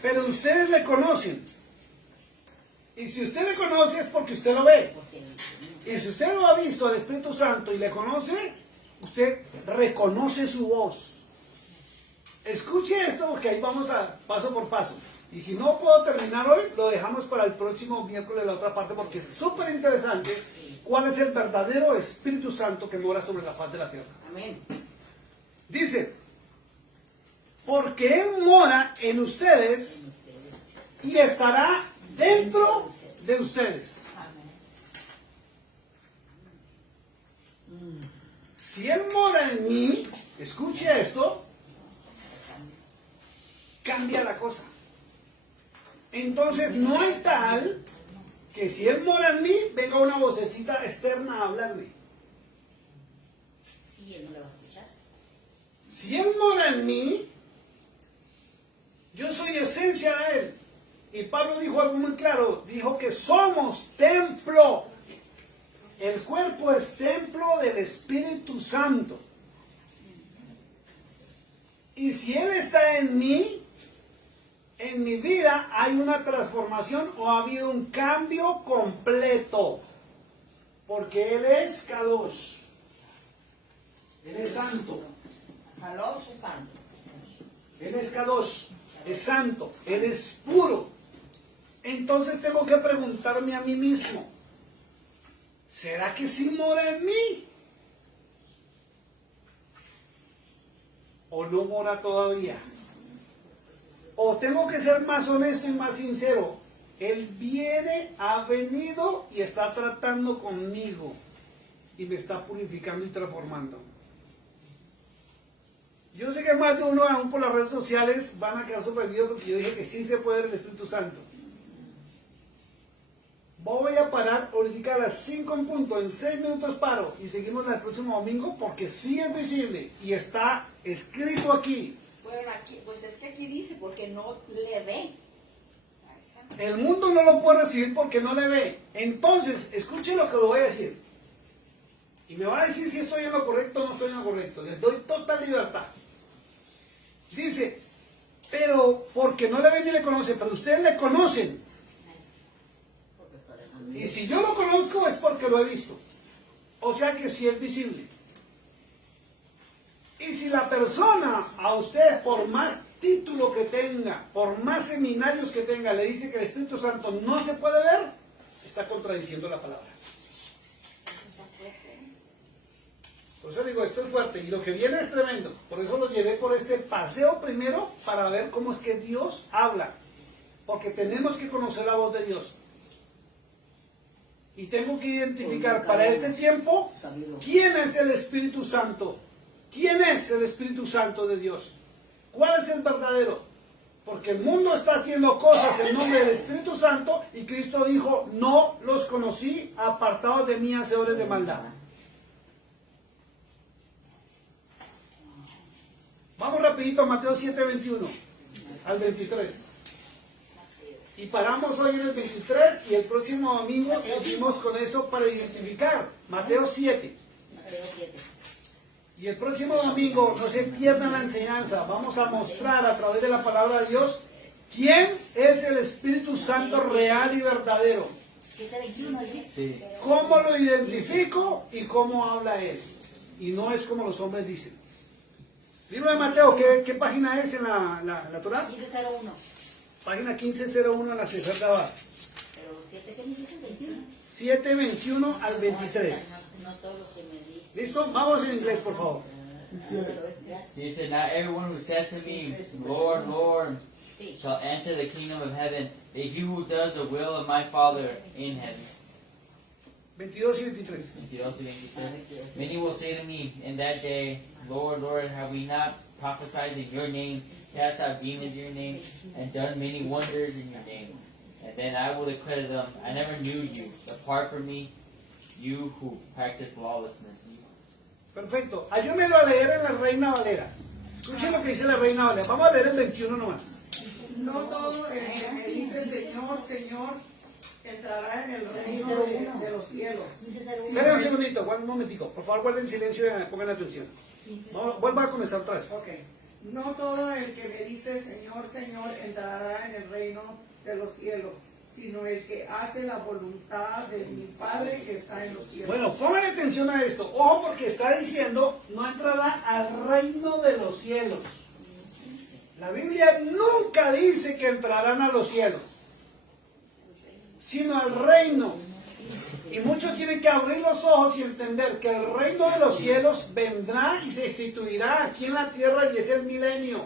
Pero ustedes le conocen. Y si usted le conoce es porque usted lo ve. Y si usted lo ha visto al Espíritu Santo y le conoce, usted reconoce su voz. Escuche esto porque ahí vamos a paso por paso. Y si no puedo terminar hoy, lo dejamos para el próximo miércoles la otra parte porque es súper interesante cuál es el verdadero Espíritu Santo que mora sobre la faz de la tierra. Amén. Dice, porque Él mora en ustedes y estará dentro de ustedes. Si Él mora en mí, escuche esto, cambia la cosa. Entonces no hay tal que si Él mora en mí, venga una vocecita externa a hablarme. Y él no le va a escuchar. Si Él mora en mí, yo soy esencia de Él. Y Pablo dijo algo muy claro, dijo que somos templo. El cuerpo es templo del Espíritu Santo. Y si Él está en mí, en mi vida hay una transformación o ha habido un cambio completo. Porque Él es Kadosh. Él es santo. Kadosh es santo. Él es Kadosh. Es santo. Él es puro. Entonces tengo que preguntarme a mí mismo, ¿será que sí mora en mí? ¿O no mora todavía? ¿O tengo que ser más honesto y más sincero? Él viene, ha venido y está tratando conmigo y me está purificando y transformando. Yo sé que más de uno, aún por las redes sociales, van a quedar sorprendidos porque yo dije que sí se puede ver el Espíritu Santo. Voy a parar ahorita a las 5 en punto, en 6 minutos paro y seguimos el próximo domingo porque sí es visible y está escrito aquí. Bueno, aquí, pues es que aquí dice, porque no le ve. El mundo no lo puede recibir porque no le ve. Entonces, escuchen lo que le voy a decir. Y me van a decir si estoy en lo correcto o no estoy en lo correcto. Les doy total libertad. Dice, pero porque no le ven ni le conocen, pero ustedes le conocen. Y si yo lo conozco es porque lo he visto. O sea que sí es visible. Y si la persona a usted, por más título que tenga, por más seminarios que tenga, le dice que el Espíritu Santo no se puede ver, está contradiciendo la palabra. Por eso digo, esto es fuerte y lo que viene es tremendo. Por eso lo llevé por este paseo primero para ver cómo es que Dios habla. Porque tenemos que conocer la voz de Dios. Y tengo que identificar para este tiempo quién es el Espíritu Santo. ¿Quién es el Espíritu Santo de Dios? ¿Cuál es el verdadero? Porque el mundo está haciendo cosas en nombre del Espíritu Santo y Cristo dijo, no los conocí, apartados de mí, hacedores de maldad. Vamos rapidito a Mateo 7:21 al 23. Y paramos hoy en el 23 y el próximo domingo seguimos con eso para identificar. Mateo 7. Mateo 7. Y el próximo domingo no se pierdan la enseñanza. Vamos a mostrar a través de la palabra de Dios quién es el Espíritu Santo real y verdadero. 7:21, ¿sí? Sí. Cómo lo identifico y cómo habla Él. Y no es como los hombres dicen. Libro de Mateo, ¿qué página es en la Torah? 15:01. Página 1501 en la Sefer Dabar. Pero 7, ¿qué me dices? 21. 7:21 al 23. No todo lo que me dices. ¿Listo? Vamos en inglés, por favor. He said, not everyone who says to me, Lord, Lord, Sí. shall enter the kingdom of heaven, but he who does the will of my Father in heaven. 22 y 23. 22 y 23. Many will say to me in that day, Lord, Lord, have we not prophesied in your name, cast out demons in your name, and done many wonders in your name? And then I will declare to them, I never knew you. Depart from me, you who practice lawlessness. Perfecto. Ayúdenmelo a leer en la Reina Valera. Escuchen lo que dice la Reina Valera. Vamos a leer el 21 nomás. No todo el que me dice Señor, Señor, entrará en el reino de los cielos. 15:01. Esperen un segundito, un momentico. Por favor, guarden silencio y pongan atención. Vamos, vuelva a comenzar otra vez. Ok. No todo el que me dice Señor, Señor, entrará en el reino de los cielos, sino el que hace la voluntad de mi Padre que está en los cielos. Bueno, pongan atención a esto. Ojo, porque está diciendo, no entrará al reino de los cielos. La Biblia nunca dice que entrarán a los cielos, sino al reino. Y muchos tienen que abrir los ojos y entender que el reino de los cielos vendrá y se instituirá aquí en la tierra y es el milenio,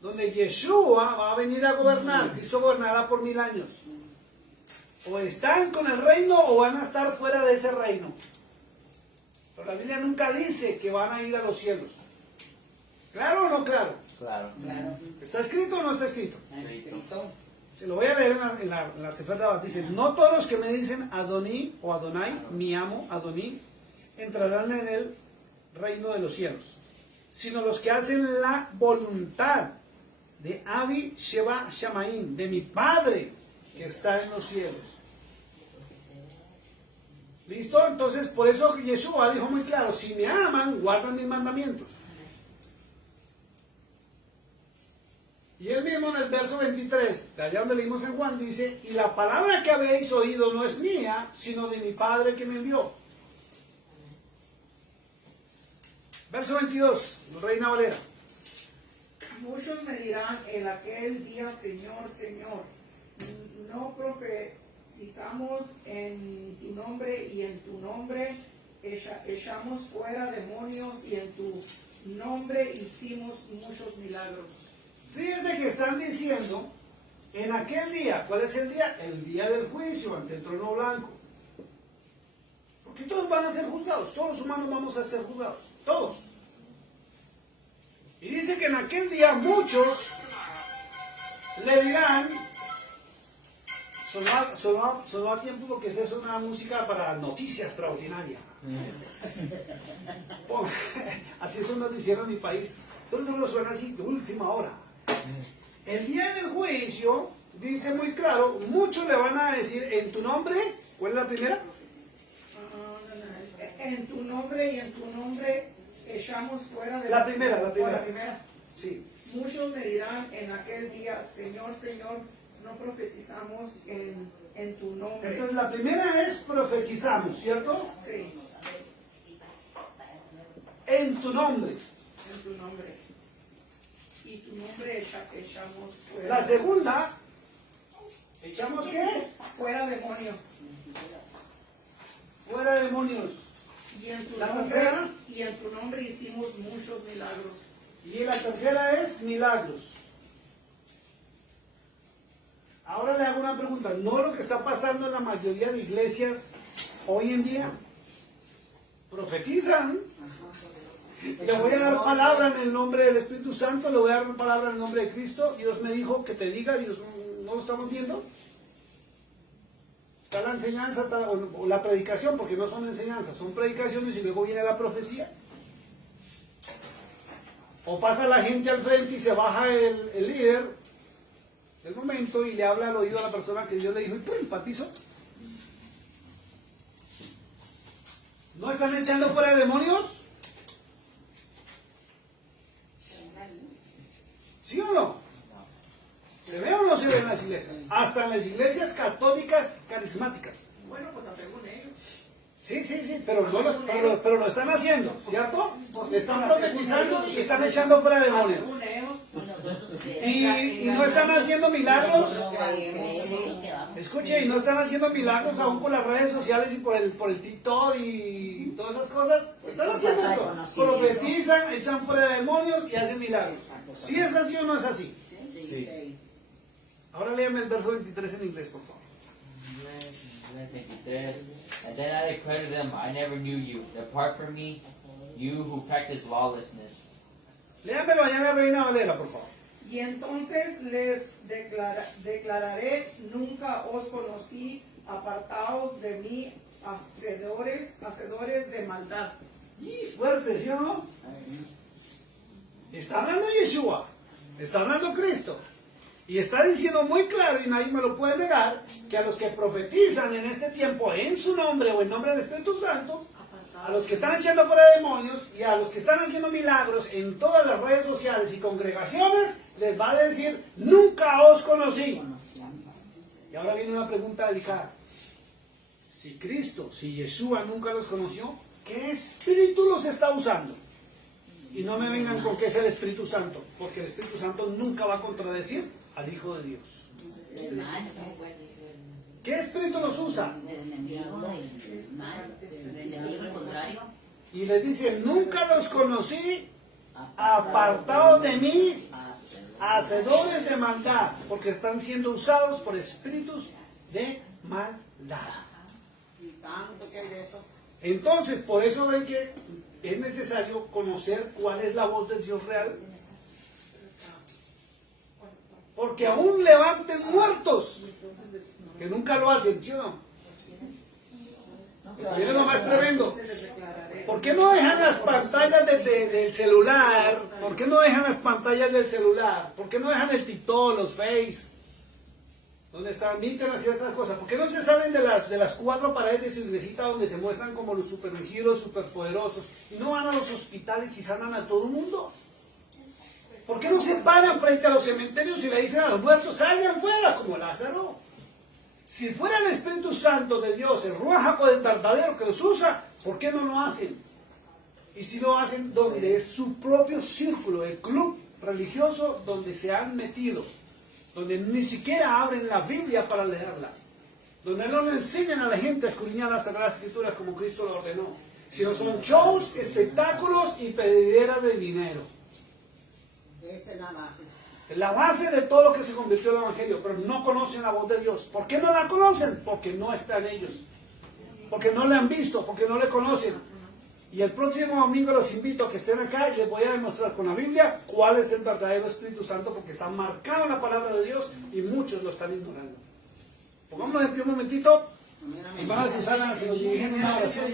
donde Yeshua va a venir a gobernar. Cristo gobernará por 1000 años. O están con el reino o van a estar fuera de ese reino. Pero la Biblia nunca dice que van a ir a los cielos. ¿Claro o no claro? Claro. ¿Está escrito o no está escrito? Escrito. Se lo voy a leer en la Sefer Dabar. Dice, no todos los que me dicen Adoní o Adonai, mi amo, Adoní, entrarán en el reino de los cielos, sino los que hacen la voluntad de Abi Sheba Shamaim, de mi Padre que está en los cielos. ¿Listo? Entonces, por eso Yeshua dijo muy claro, si me aman, guardan mis mandamientos. Y él mismo en el verso 23, de allá donde leímos en Juan, dice, y la palabra que habéis oído no es mía, sino de mi Padre que me envió. Verso 22, Reina Valera. Muchos me dirán en aquel día, Señor, Señor, no profetizamos en tu nombre y en tu nombre echamos fuera demonios y en tu nombre hicimos muchos milagros. Fíjense que están diciendo, en aquel día, ¿cuál es el día? El día del juicio ante el trono blanco. Porque todos van a ser juzgados, todos los humanos vamos a ser juzgados, todos. Y dice que en aquel día muchos le dirán, sonó a tiempo porque esa es una música para noticia extraordinaria. Así eso nos hicieron en mi país. Todo eso lo suena así de última hora. El día del juicio dice muy claro, muchos le van a decir en tu nombre, ¿cuál es la primera? en tu nombre y en tu nombre echamos fuera de La primera. Sí. Muchos me dirán en aquel día, Señor, Señor, no profetizamos en tu nombre. Entonces la primera es profetizamos, ¿cierto? Sí, En tu nombre. en tu nombre. Y tu nombre echamos fuera. La segunda, ¿echamos qué? Fuera demonios. Fuera demonios. Y en tu La nombre, tercera. y en tu nombre hicimos muchos milagros. Y la tercera es milagros. Ahora le hago una pregunta. ¿No lo que está pasando en la mayoría de iglesias hoy en día? Profetizan. Le voy a dar palabra en el nombre del Espíritu Santo, le voy a dar palabra en el nombre de Cristo. Dios me dijo que te diga, Dios, ¿no lo estamos viendo? Está la enseñanza o la predicación, porque no son enseñanzas, son predicaciones y luego viene la profecía. O pasa la gente al frente y se baja el líder del momento y le habla al oído a la persona que Dios le dijo y ¡pum! Patizo. ¿No están echando fuera demonios? ¿Sí o no? ¿Se ve o no se ve en las iglesias? Hasta en las iglesias católicas carismáticas. Bueno, pues según ellos. Sí, pero lo están haciendo, ¿cierto? Están profetizando y están echando fuera demonios. Según ellos. Y nosotros Y no están haciendo milagros. creemos que vamos. Escuche, y no están haciendo milagros aún por las redes sociales y por el TikTok y todas esas cosas. Están haciendo esto. Profetizan, echan fuera demonios y hacen milagros. ¿Sí es así o no es así? Sí. Ahora léame el verso 23 en inglés, por favor. 23. And then I declared to them, I never knew you. Depart from me, you who practice lawlessness. Léamelo allá en la Reina Valera, por favor. Y entonces les declararé, nunca os conocí, apartaos de mí, hacedores de maldad. Y fuerte, ¿sí o no? Está hablando Yeshua, está hablando Cristo. Y está diciendo muy claro, y nadie me lo puede negar, que a los que profetizan en este tiempo en su nombre o en nombre del Espíritu Santo, a los que están echando fuera demonios y a los que están haciendo milagros en todas las redes sociales y congregaciones, les va a decir, nunca os conocí. Y ahora viene una pregunta delicada. Si Cristo, si Yeshua nunca los conoció, ¿qué espíritu los está usando? Y no me vengan con que es el Espíritu Santo, porque el Espíritu Santo nunca va a contradecir al Hijo de Dios. El mal, ¿Qué espíritu los usa? el enemigo, el mal, el enemigo contrario. Y les dice, nunca los conocí, apartados de mí, hacedores de maldad, porque están siendo usados por espíritus de maldad. Y tanto que hay de esos. Entonces, por eso ven que es necesario conocer cuál es la voz del Dios real. Porque aún levanten muertos, que nunca lo hacen, ¿sí o no? Miren lo más tremendo. ¿Por qué no dejan las pantallas del celular? ¿Por qué no dejan las pantallas del celular? ¿Por qué no dejan el TikTok, los Face? Donde transmiten a ciertas cosas. ¿Por qué no se salen de las cuatro paredes de su iglesita donde se muestran como los super ungidos, super poderosos? Y no van a los hospitales y sanan a todo el mundo. ¿Por qué no se paran frente a los cementerios y le dicen a los muertos, salgan fuera como Lázaro? Si fuera el Espíritu Santo de Dios, el Ruach HaKodesh verdadero que los usa, ¿por qué no lo hacen? Y si lo hacen donde es su propio círculo, el club religioso donde se han metido, donde ni siquiera abren la Biblia para leerla, donde no le enseñan a la gente a escudriñar las Sagradas Escrituras como Cristo lo ordenó, sino son shows, espectáculos y pedidera de dinero. Esa es la base. La base de todo lo que se convirtió en el Evangelio, pero no conocen la voz de Dios. ¿Por qué no la conocen? Porque no están ellos, porque no le han visto, porque no le conocen. Y el próximo domingo los invito a que estén acá y les voy a demostrar con la Biblia cuál es el verdadero Espíritu Santo, porque está marcado en la palabra de Dios y muchos lo están ignorando. Pongámonos de pie un momentito. Hermanas Susana, si nos dirigen una oración,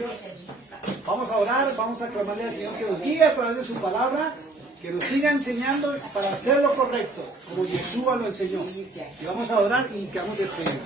vamos a orar, vamos a clamarle al Señor que nos guíe a través de su palabra, que nos siga enseñando para hacer lo correcto, como Yeshua lo enseñó. Y vamos a orar y quedamos despedidos.